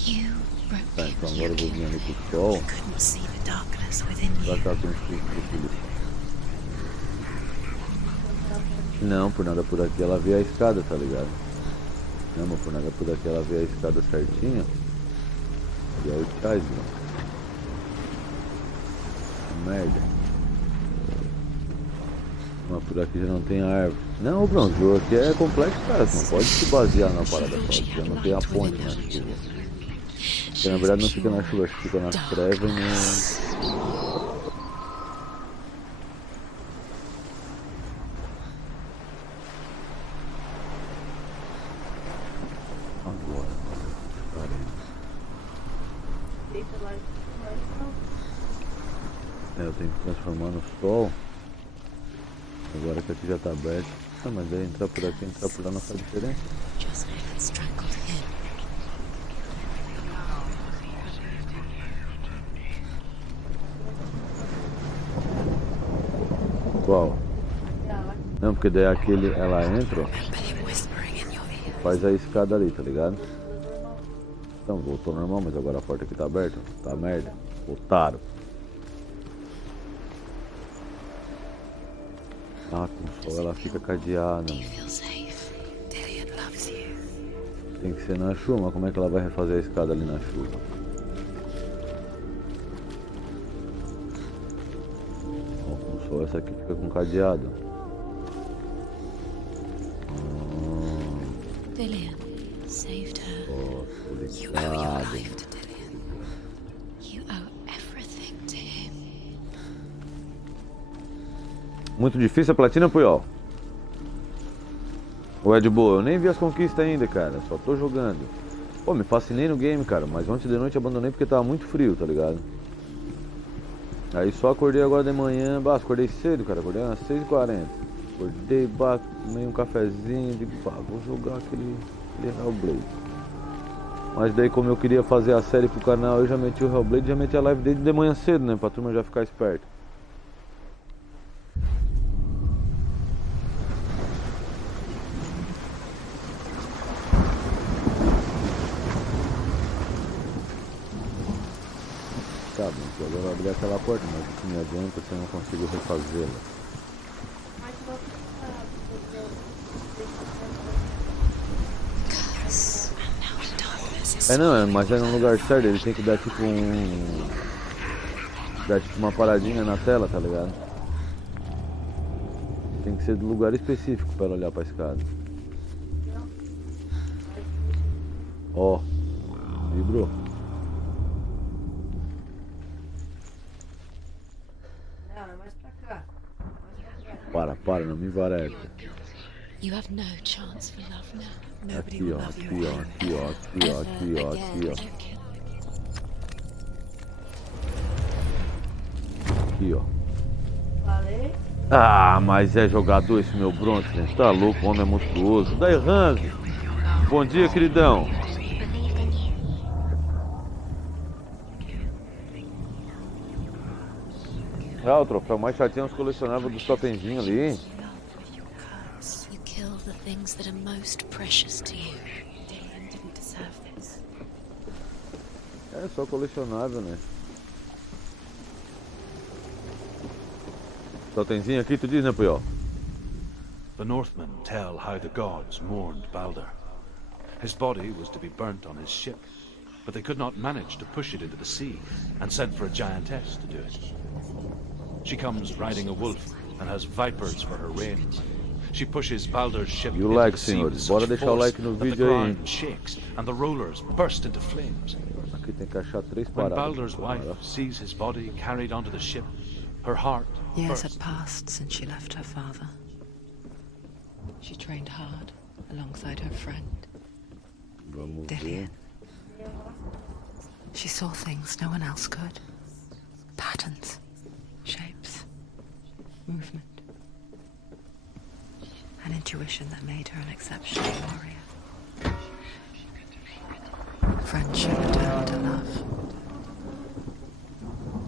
You broke Tá, him. então You agora eu vou killed vir ali him. pro sol. You couldn't see the darkness within Pra you. cá com os filhos. Não, por nada por aqui ela vê a escada, tá ligado? Não, mas por nada por aqui ela vê a escada certinha. E aí o Chaz, mano. Merda. Mas por aqui já não tem árvore. Não, Bruno, o jogo aqui é complexo, cara. Você não pode se basear na parada só. Já não tem a ponte na chuva. Porque na verdade não fica na chuva, acho que fica nas trevas e no... Eu tenho que transformar no sol. Agora que aqui já tá aberto. Ah, mas aí entrar por aqui, entrar por lá não faz diferença. Just had strangled him. Qual? Não, porque daí aquele, ela entra, ó, Remember him whispering in your ear. faz a escada ali, tá ligado? Então, voltou normal, mas agora a porta aqui tá aberta. Tá merda. Otário. Ah, com sol ela fica cadeada. Do you feel safe? Dillian loves you. Tem que ser na chuva, mas como é que ela vai refazer a escada ali na chuva? Ó, com sol essa aqui fica com cadeado. Dillian saved her. Ó, tô You owe your ligado. life to Dillian. You owe everything to him. Muito difícil a platina, Puyol? Ou é de boa? Eu nem vi as conquistas ainda, cara. Só tô jogando. Pô, me fascinei no game, cara. Mas ontem de noite abandonei porque tava muito frio, tá ligado? Aí só acordei agora de manhã. Bah, acordei cedo, cara. Acordei às 6h40. Acordei, tomei um cafezinho. Digo, pá, vou jogar aquele Hellblade. Mas daí, como eu queria fazer a série pro canal, eu já meti o Hellblade, já meti a live desde de manhã cedo, né? Pra turma já ficar esperta. Tá bom, então agora eu vou abrir aquela porta, mas o que me adianta se eu não consigo refazê-la? Curse. And now the darkness is É não, mas é no lugar certo, ele tem que dar tipo um... Dar tipo uma paradinha na tela, tá ligado? Tem que ser do lugar específico pra ela olhar pra escada. Ó, vibrou. Para, não me vareca. You have no chance for love now. Nobody Aqui will ó, love you aqui ó, aqui ó, aqui ó, aqui ó, aqui ó. Aqui ó. Ah, mas é jogador esse meu Bronze, gente. Tá louco, o homem é monstruoso. Daí, Hans. Bom dia, queridão. Ah, o troféu mais chatinho é os colecionáveis dos totemzinhos ali, hein? You kill the things that are most precious to you. Dillian didn't deserve this. É só colecionável, né? Totemzinho aqui, tu diz, né, Puyol? The Northmen tell how the gods mourned Baldur. His body was to be burnt on his ship, but they could not manage to push it into the sea, and sent for a giantess to do it. She comes riding a wolf and has vipers for her reins. She pushes Baldur's ship You into like, the sea senhores. with Bora such deixar o force like no that the vídeo aí, hein? ground shakes and the rollers burst into flames. Aqui tem que achar 3 When paradas. Baldur's wife sees his body carried onto the ship, her heart Years bursts. had passed since she left her father. She trained hard, alongside her friend, Vamos ver. Dillian. She saw things no one else could. Patterns, shapes, movement. An intuition that made her an exceptional warrior. Friendship turned to love.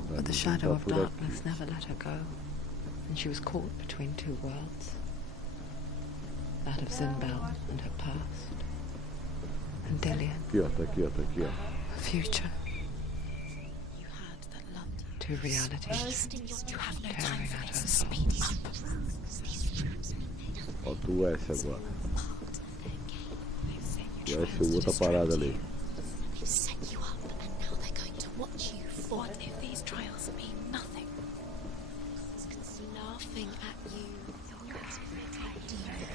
But the shadow of darkness never let her go, and she was caught between two worlds. That of Zinbel and her past, and Dillian. Aqui, ó, tá aqui, ó, tá aqui, ó. Her future. Two realities tearing at her soul. Falta o S agora. O S é outra parada ali. They've set you up and now they're going to watch you. What if these trials mean nothing? Laughing at you. You're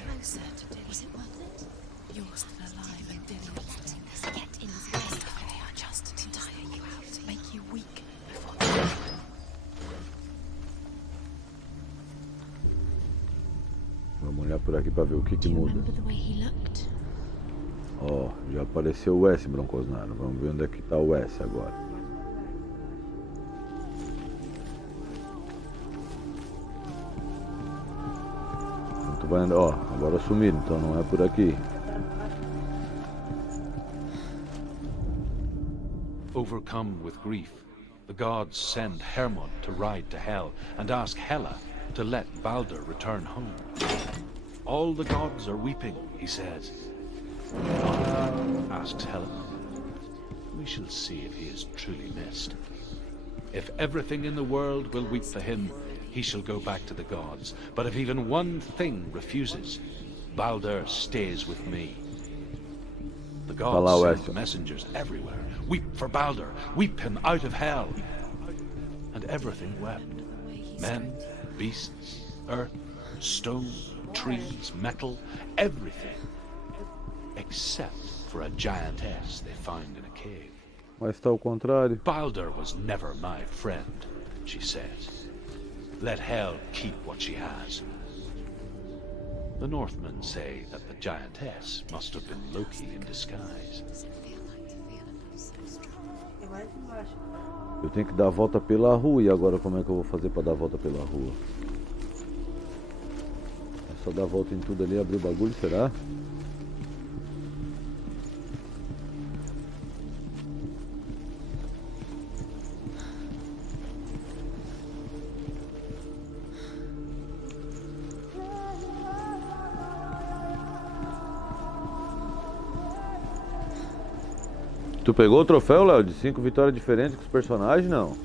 closer to Dillian. Was it worth it? You're still alive and Dillian's letting this get in his way. They are just to tire you out, to make you weak before the end. Vamos olhar por aqui pra ver o que muda. Remember the way he looked? Ó, já apareceu o S, Broncosnaro. Vamos ver onde é que tá o S agora. Tu vai andar, ó, agora sumiram, então não é por aqui. Overcome with grief, the gods send Hermod to ride to Hell and ask Hela to let Balder return home. All the gods are weeping, he says. Asks Hela. We shall see if he is truly missed. If everything in the world will weep for him, he shall go back to the gods. But if even one thing refuses, Balder stays with me. The gods send messengers everywhere. Weep for Balder. Weep him out of hell. And everything wept. Men, beasts, earth, stone, trees, metal, everything. Except for a giantess they find in a cave. Mas está ao contrário. Balder was never my friend, she says. Let Hel keep what she has. The Northmen say that the giantess must have been Loki in disguise. Eu tenho que dar a volta pela rua, e agora como é que eu vou fazer para dar a volta pela rua? É só dar a volta em tudo ali, abrir o bagulho, será? Tu pegou o troféu, Léo, de 5 vitórias diferentes com os personagens, não?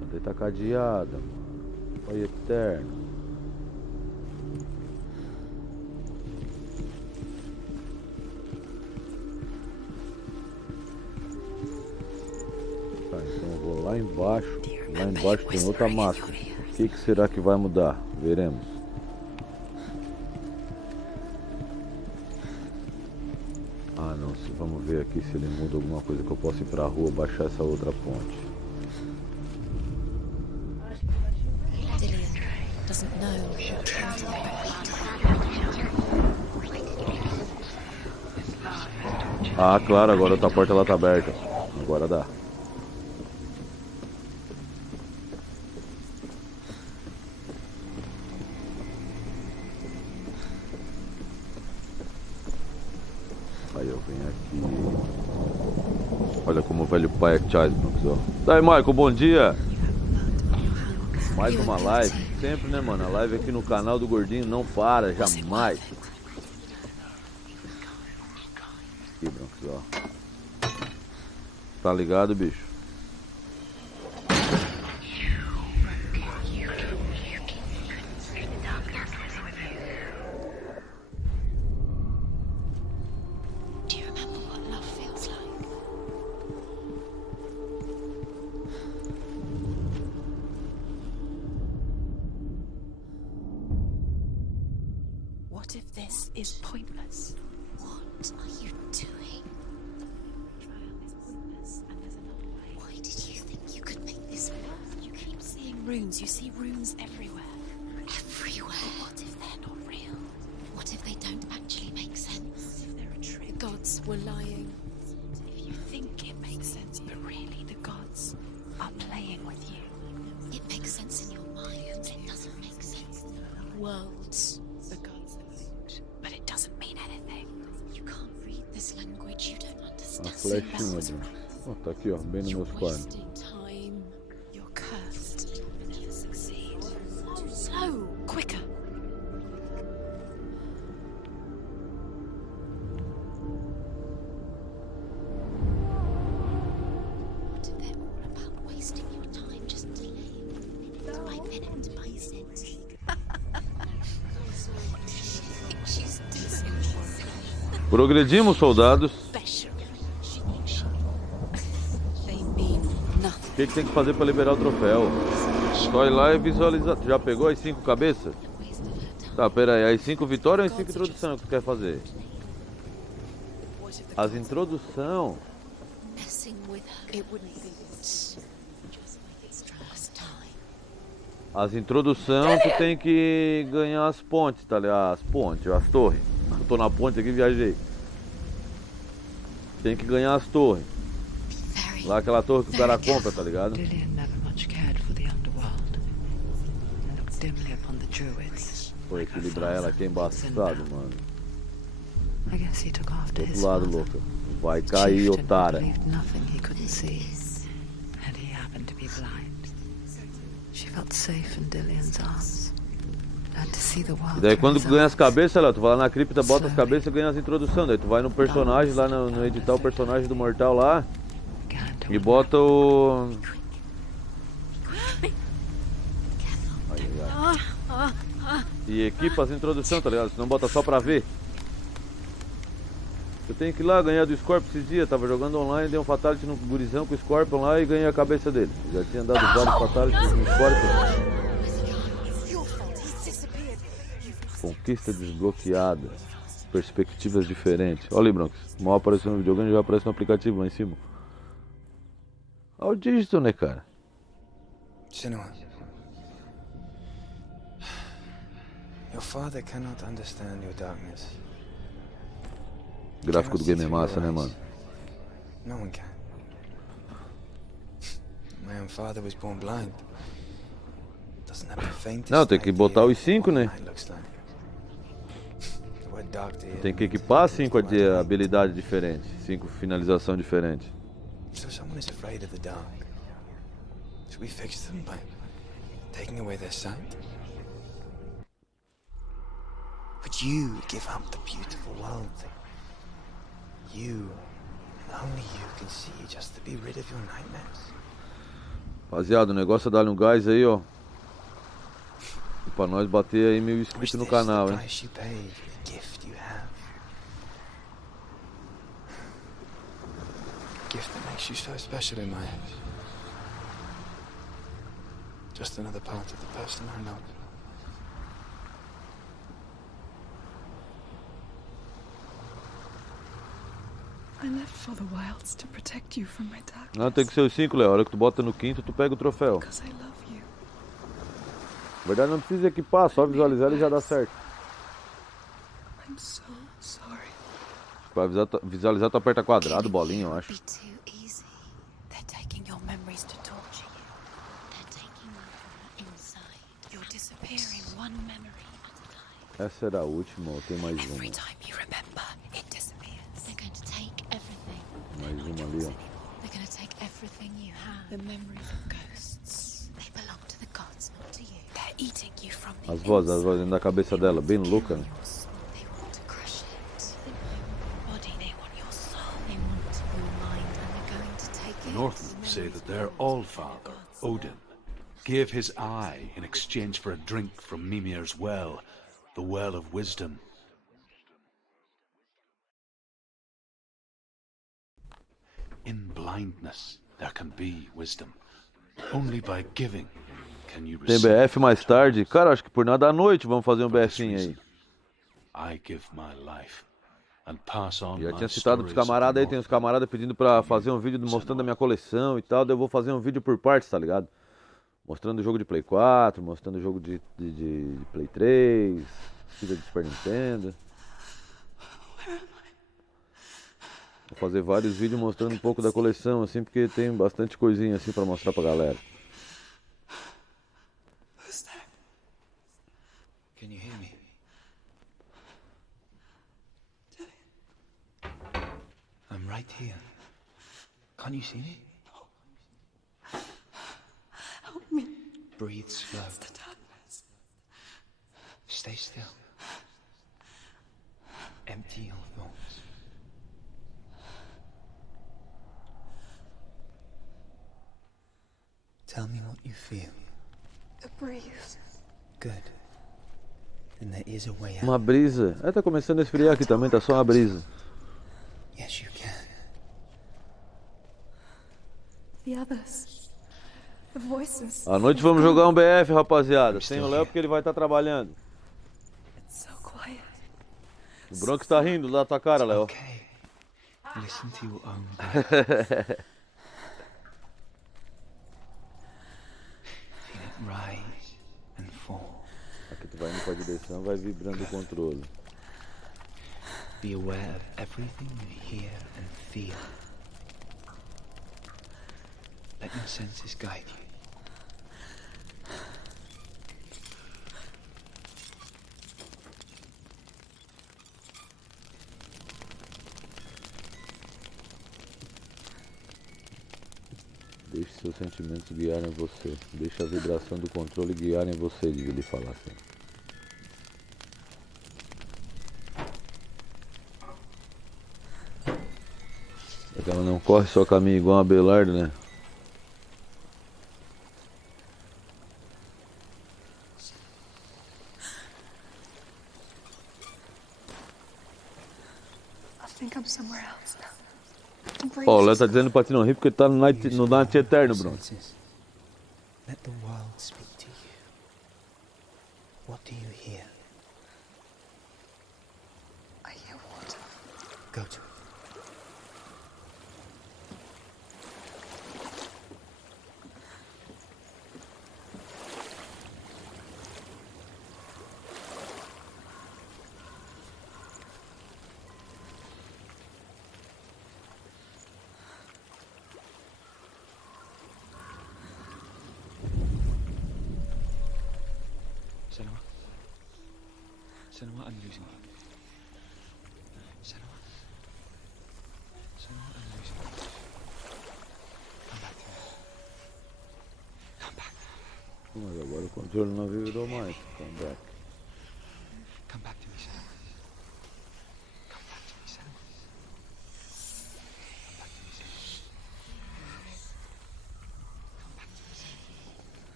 Cadê tá cadeada, mano? Foi eterno. Tá, então eu vou lá embaixo. Lá embaixo tem outra máscara. O que será que vai mudar? Veremos. Ah não, vamos ver aqui se ele muda alguma coisa que eu possa ir pra rua baixar essa outra ponte. Ah, claro, agora outra porta lá tá aberta. Agora dá. Aí eu venho aqui. Olha como o velho pai é Charles Brookzão. Daí, Michael, bom dia. Mais uma live. Sempre, né, mano? A live aqui no canal do Gordinho não para, jamais. Aqui, Brookzão. Tá ligado, bicho? What if this is pointless? What are you doing? The trial is pointless, and there's another way. Why did you think you could make this work? You keep seeing runes. You see runes everywhere. Everywhere? But what if they're not real? Flechinha, Bruno. Ó, tá aqui, ó, bem nos meus quadros. Time. You're cursed. You'll never succeed. Slow, quicker. What if they're all about wasting your time just to live? Bit by bit and basic. She's decent. Progredimos, soldados. O que tem que fazer pra liberar o troféu? Só ir lá e visualizar. Tu já pegou as 5 cabeças? Tá, pera aí. As 5 vitórias ou as 5 introduções que tu quer fazer? As introdução. As introdução tu tem que ganhar as pontes, tá ligado? As pontes, as torres. Eu tô na ponte aqui e viajei. Tem que ganhar as torres. Lá aquela torre que o cara compra, tá ligado? Pô, equilibrar ela aqui é embaçado, mano. Do outro lado, louca. Vai cair, otara. E daí quando tu ganha as cabeças, lá, tu vai lá na cripta, bota as cabeças e ganha as introduções. Daí tu vai no personagem, lá no editar o personagem do mortal lá. E bota o... E equipa as introduções, tá ligado? Senão bota só pra ver. Eu tenho que ir lá ganhar do Scorpion esses dias. Tava jogando online, dei um fatality no gurizão com o Scorpion lá e ganhei a cabeça dele. Já tinha dado vários fatalities no Scorpion. Conquista desbloqueada. Perspectivas diferentes. Olha aí, Broncos. Mal apareceu no videogame, já aparece no aplicativo lá em cima. Olha o dígito, né, cara? Senua. Your father cannot understand your darkness. O gráfico do game é massa, né, mano? No one can. My own father was born blind. Doesn't have the faintest. Não, tem que botar os 5, né? Tem que equipar 5 habilidades diferentes, 5 finalização diferentes. So someone is afraid of the dark. Should we fix them by taking away their sight? Would you give up the beautiful world that you, and only you can see, just to be rid of your nightmares? Rapaziada, o negócio é dar um gás aí, ó. E pra nós bater aí 1000 inscritos no canal, hein? Gift that makes you so special in my eyes. Just another part of the person I love. I left for the wilds to protect you from my darkness. Não, tem que ser os 5, Léo. A hora que tu bota no quinto, tu pega o troféu. Because I love you. Na verdade não precisa equipar, só visualizar e já dá certo. I'm so sorry. Pra visualizar tu aperta quadrado, bolinha, eu acho. Essa era a última, ou tem mais uma? Mais uma ali, ó. As vozes dentro da cabeça dela, bem louca, né? The Northmen say that their Allfather, Odin, gave his eye in exchange for a drink from Mimir's well, the Well of Wisdom. In blindness there can be wisdom. Only by giving can you Tem receive. BF mais tarde? Cara, acho que por nada à noite vamos fazer um BFinho aí. I give my life and pass on Já my tinha citado pros stories of camaradas the aí, tem uns camaradas pedindo pra fazer um vídeo mostrando a minha coleção e tal, daí eu vou fazer um vídeo por partes, tá ligado? Mostrando o jogo de Play 4, mostrando o jogo de Play 3, fita de Super Nintendo. Vou fazer vários vídeos mostrando um pouco da coleção, assim, porque tem bastante coisinha assim pra mostrar pra galera. Can you hear me? I'm right here. Can't you see me? Help me. Breathe slow. It's the darkness. Stay still. Empty your thoughts. Tell me what you feel. The breeze. Good. Then there is a way out. Uma brisa. Tá começando a esfriar aqui também, tá só uma brisa. Yes, you can. The others. The voices. À noite vamos jogar um BF, rapaziada. Sem o Léo porque ele vai estar trabalhando. It's so quiet. O Bronx tá rindo da tua cara, Léo. Okay. Listen to your own breath. Feel it rise and fall. Aqui tu vai indo pra direção, vai vibrando o controle. Be aware of everything you hear and feel. Let your senses guide you. Deixe seus sentimentos guiarem você. Deixe a vibração do controle guiarem você, devia ele falar assim. É que ela não corre só caminho igual a Belardo, né? I think I'm somewhere else now. Ó, o Léo tá dizendo pra ti não rir porque tá no Night Eterno, Bruno. Let the world speak to you. What do you hear? I hear water. Go to it. Senua, I'm losing you. Senua, I'm losing you. Come back to me. Come back. Mas agora o controle não virou mais. Come back. Come back to me, Senua. Come back to me, Senua. Come back to me, Senua. Come back to me, Senua.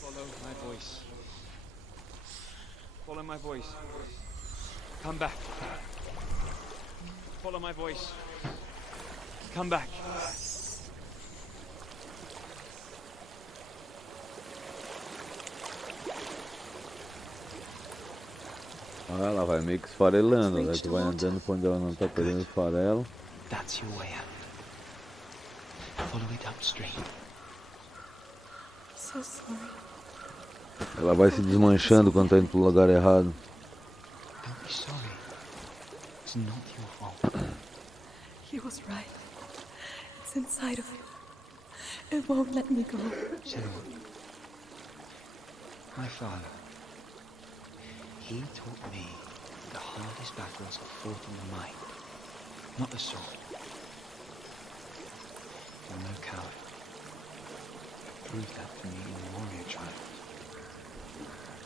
Follow my voice. Follow my voice. Come back. Follow my voice. Come back. Ah, ela vai meio que esfarelando, né? Tu vai andando pra onde ela não tá pegando esfarelo. That's your way out. Follow it upstream. So sorry. Ela vai se desmanchando quando tá indo pro lugar errado. Don't be sorry. It's not your fault. He was right. It's inside of you. It won't let me go. Senua, my father, he taught me the hardest battles are fought in the mind, not the sword. You're no coward. Prove that to me in the warrior trials.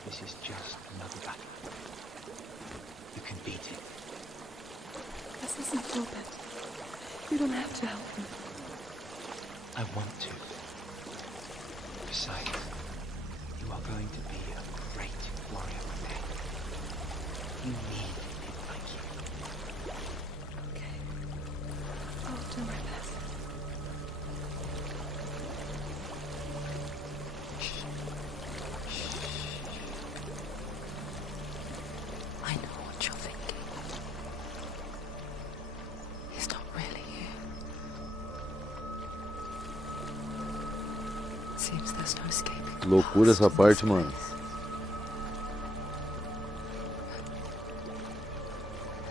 This is just another battle. You can beat it. This isn't your bet. You don't have to help me. I want to. Besides, you are going to be a great warrior one day. You need men like you. Okay. I'll do my best. I know what you're thinking. He's not really here. Seems there's no escaping. Loucura essa parte, mano.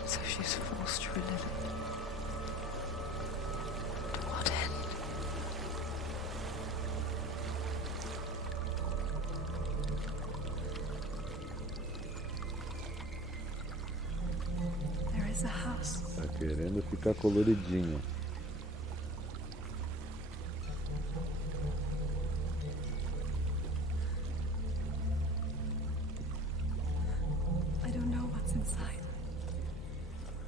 So she's forced to relive it. To what end? house. Tá querendo ficar coloridinho. I don't know what's inside.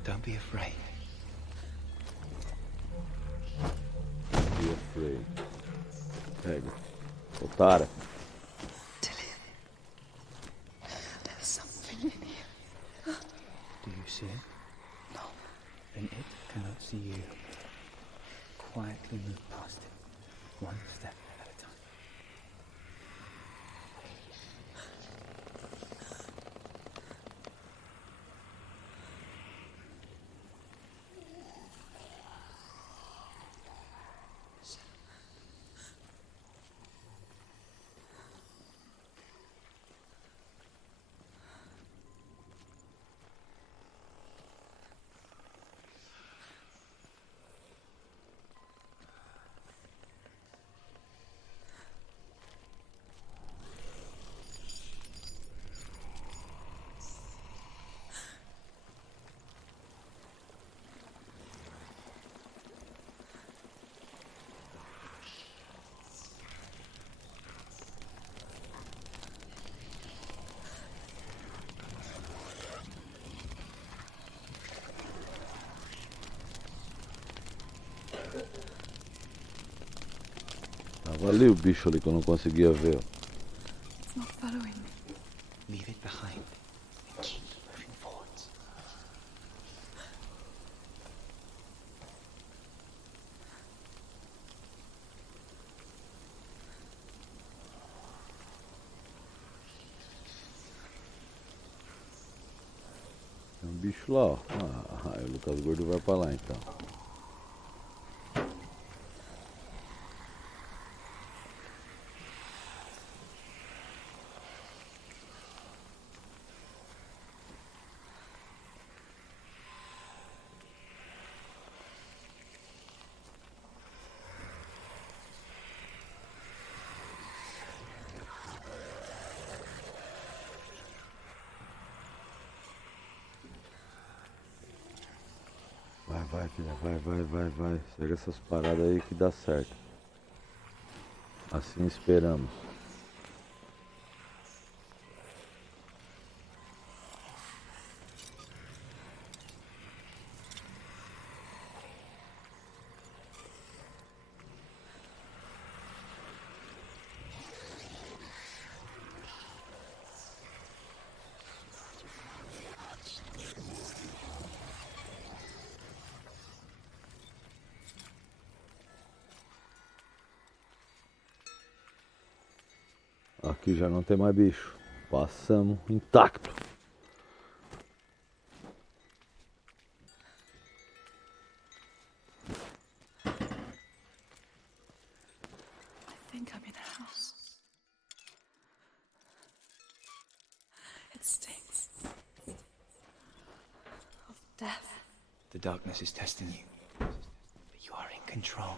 Don't be afraid. Be afraid. Pega. Otara. There's something in here. Do you see it? No. Then it cannot see you. Quietly move past it, one step at a time. Tava ali o bicho ali que eu não conseguia ver. It's not following me. Leave it behind and keep moving forwards. Tem um bicho lá, ó. Aí o Lucas Gordo vai pra lá então. Vai, filha, vai. Segue essas paradas aí que dá certo. Assim esperamos. Aqui já não tem mais bicho. Passamos intacto. I think I'm in a house. It stinks of death. The darkness is testing you, but you are in control.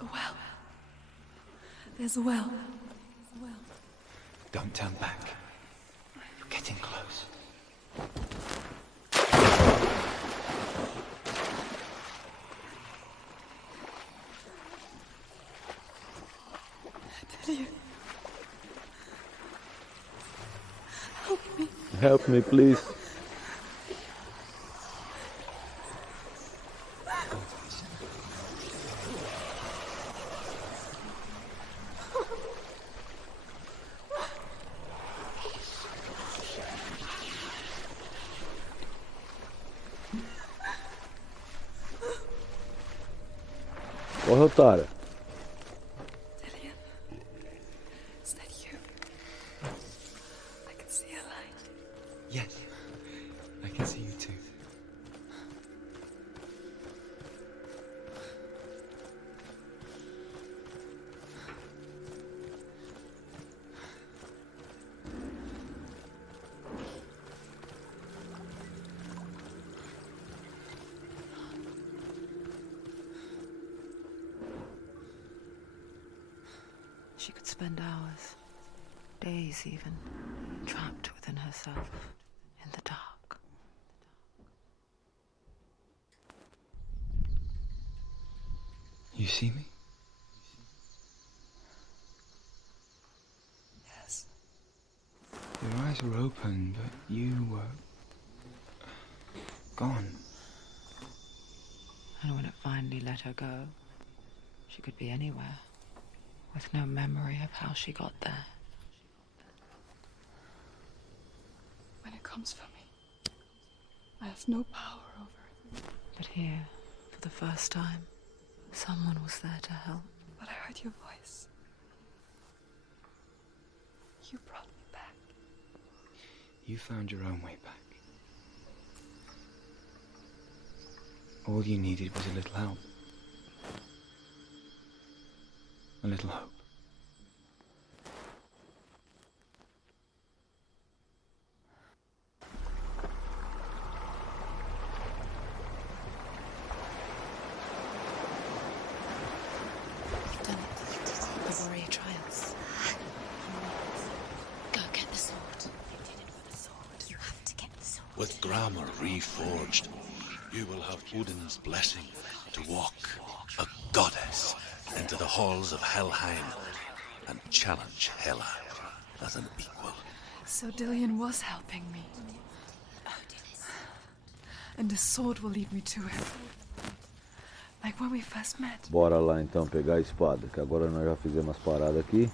A well. There's a well. Don't turn back. You're getting close. Help me, please. Corre, Otara. Dillian, is that you? Yes, I can see you too. She could spend hours, days even, trapped within herself, in the dark. You see me? Yes. Your eyes were open, but you were gone. And when it finally let her go, she could be anywhere, with no memory of how she got there. When it comes for me, I have no power over it. But here, for the first time, someone was there to help. But I heard your voice. You brought me back. You found your own way back. All you needed was a little help. A little hope. You've done it. The warrior trials. Go get the sword. You did it for the sword. You have to get the sword. With grammar reforged, you will have Odin's blessing to walk, a goddess, into the halls of Helheim and challenge Hela as an equal. So Dillion was helping me. And the sword will lead me to him. Like when we first met. Bora lá então pegar a espada, que agora nós já fizemos as paradas aqui.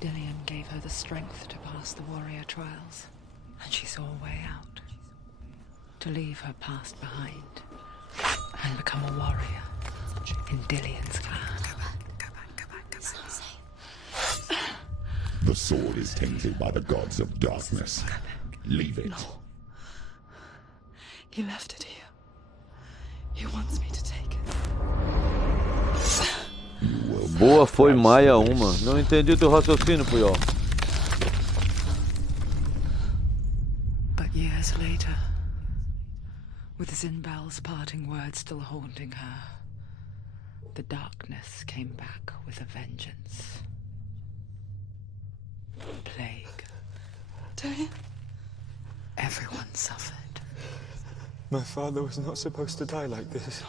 Dillion gave her the strength to pass the warrior trials, and she saw a way out. To leave her past behind and become a warrior in Dillion's clan. Go back. It's not safe. The sword is tainted by the gods of darkness. Leave it. No. He left it here. He wants me to take it. Boa, foi Maia uma. Não entendi o teu raciocínio, Puyol. But years later, with Zinbal's parting words still haunting her, the darkness came back with a vengeance. Plague. Dillion? Everyone suffered. My father was not supposed to die like this.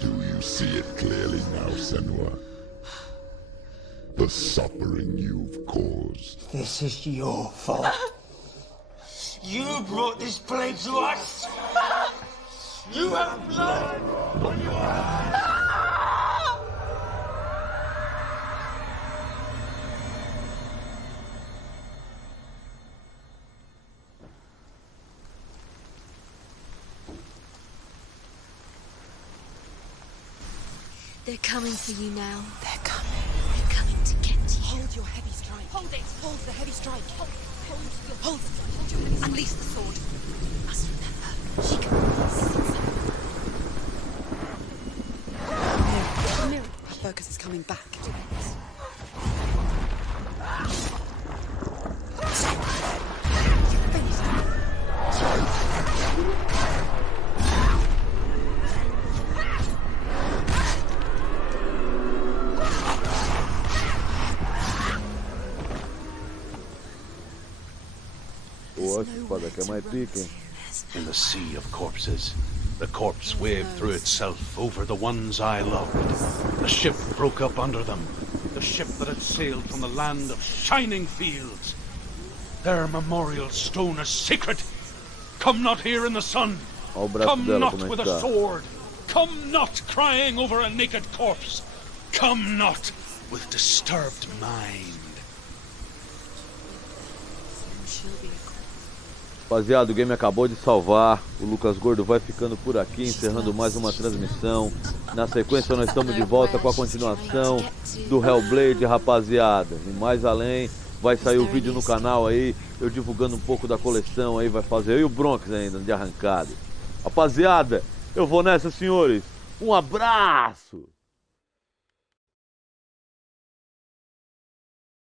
Do you see it clearly now, Senua? The suffering you've caused. This is your fault. You brought this plague to us. You have blood on your hands. They're coming for you now. They're coming. They're coming to get you. Hold your heavy strike. Hold it. Hold the heavy strike. Hold it. Hold your heavy strike. Unleash the sword. You must remember, she can release Mill. Her focus is coming back. Boa, essa espada aqui é mais pica, hein? In the sea of corpses, the corpse waved through itself over the ones I loved. The ship broke up under them, the ship that had sailed from the land of shining fields. Their memorial stone is sacred. Come not here in the sun. Olha o braço Come dela not como é with que a tá. sword. Come not crying over a naked corpse. Come not with disturbed mind. Rapaziada, o game acabou de salvar. O Lucas Gordo vai ficando por aqui, encerrando mais uma transmissão. Na sequência nós estamos de volta com a continuação do Hellblade, rapaziada. E mais além, vai sair o vídeo no canal aí, eu divulgando um pouco da coleção aí, vai fazer eu e o Bronx ainda de arrancada. Rapaziada, eu vou nessa, senhores. Um abraço!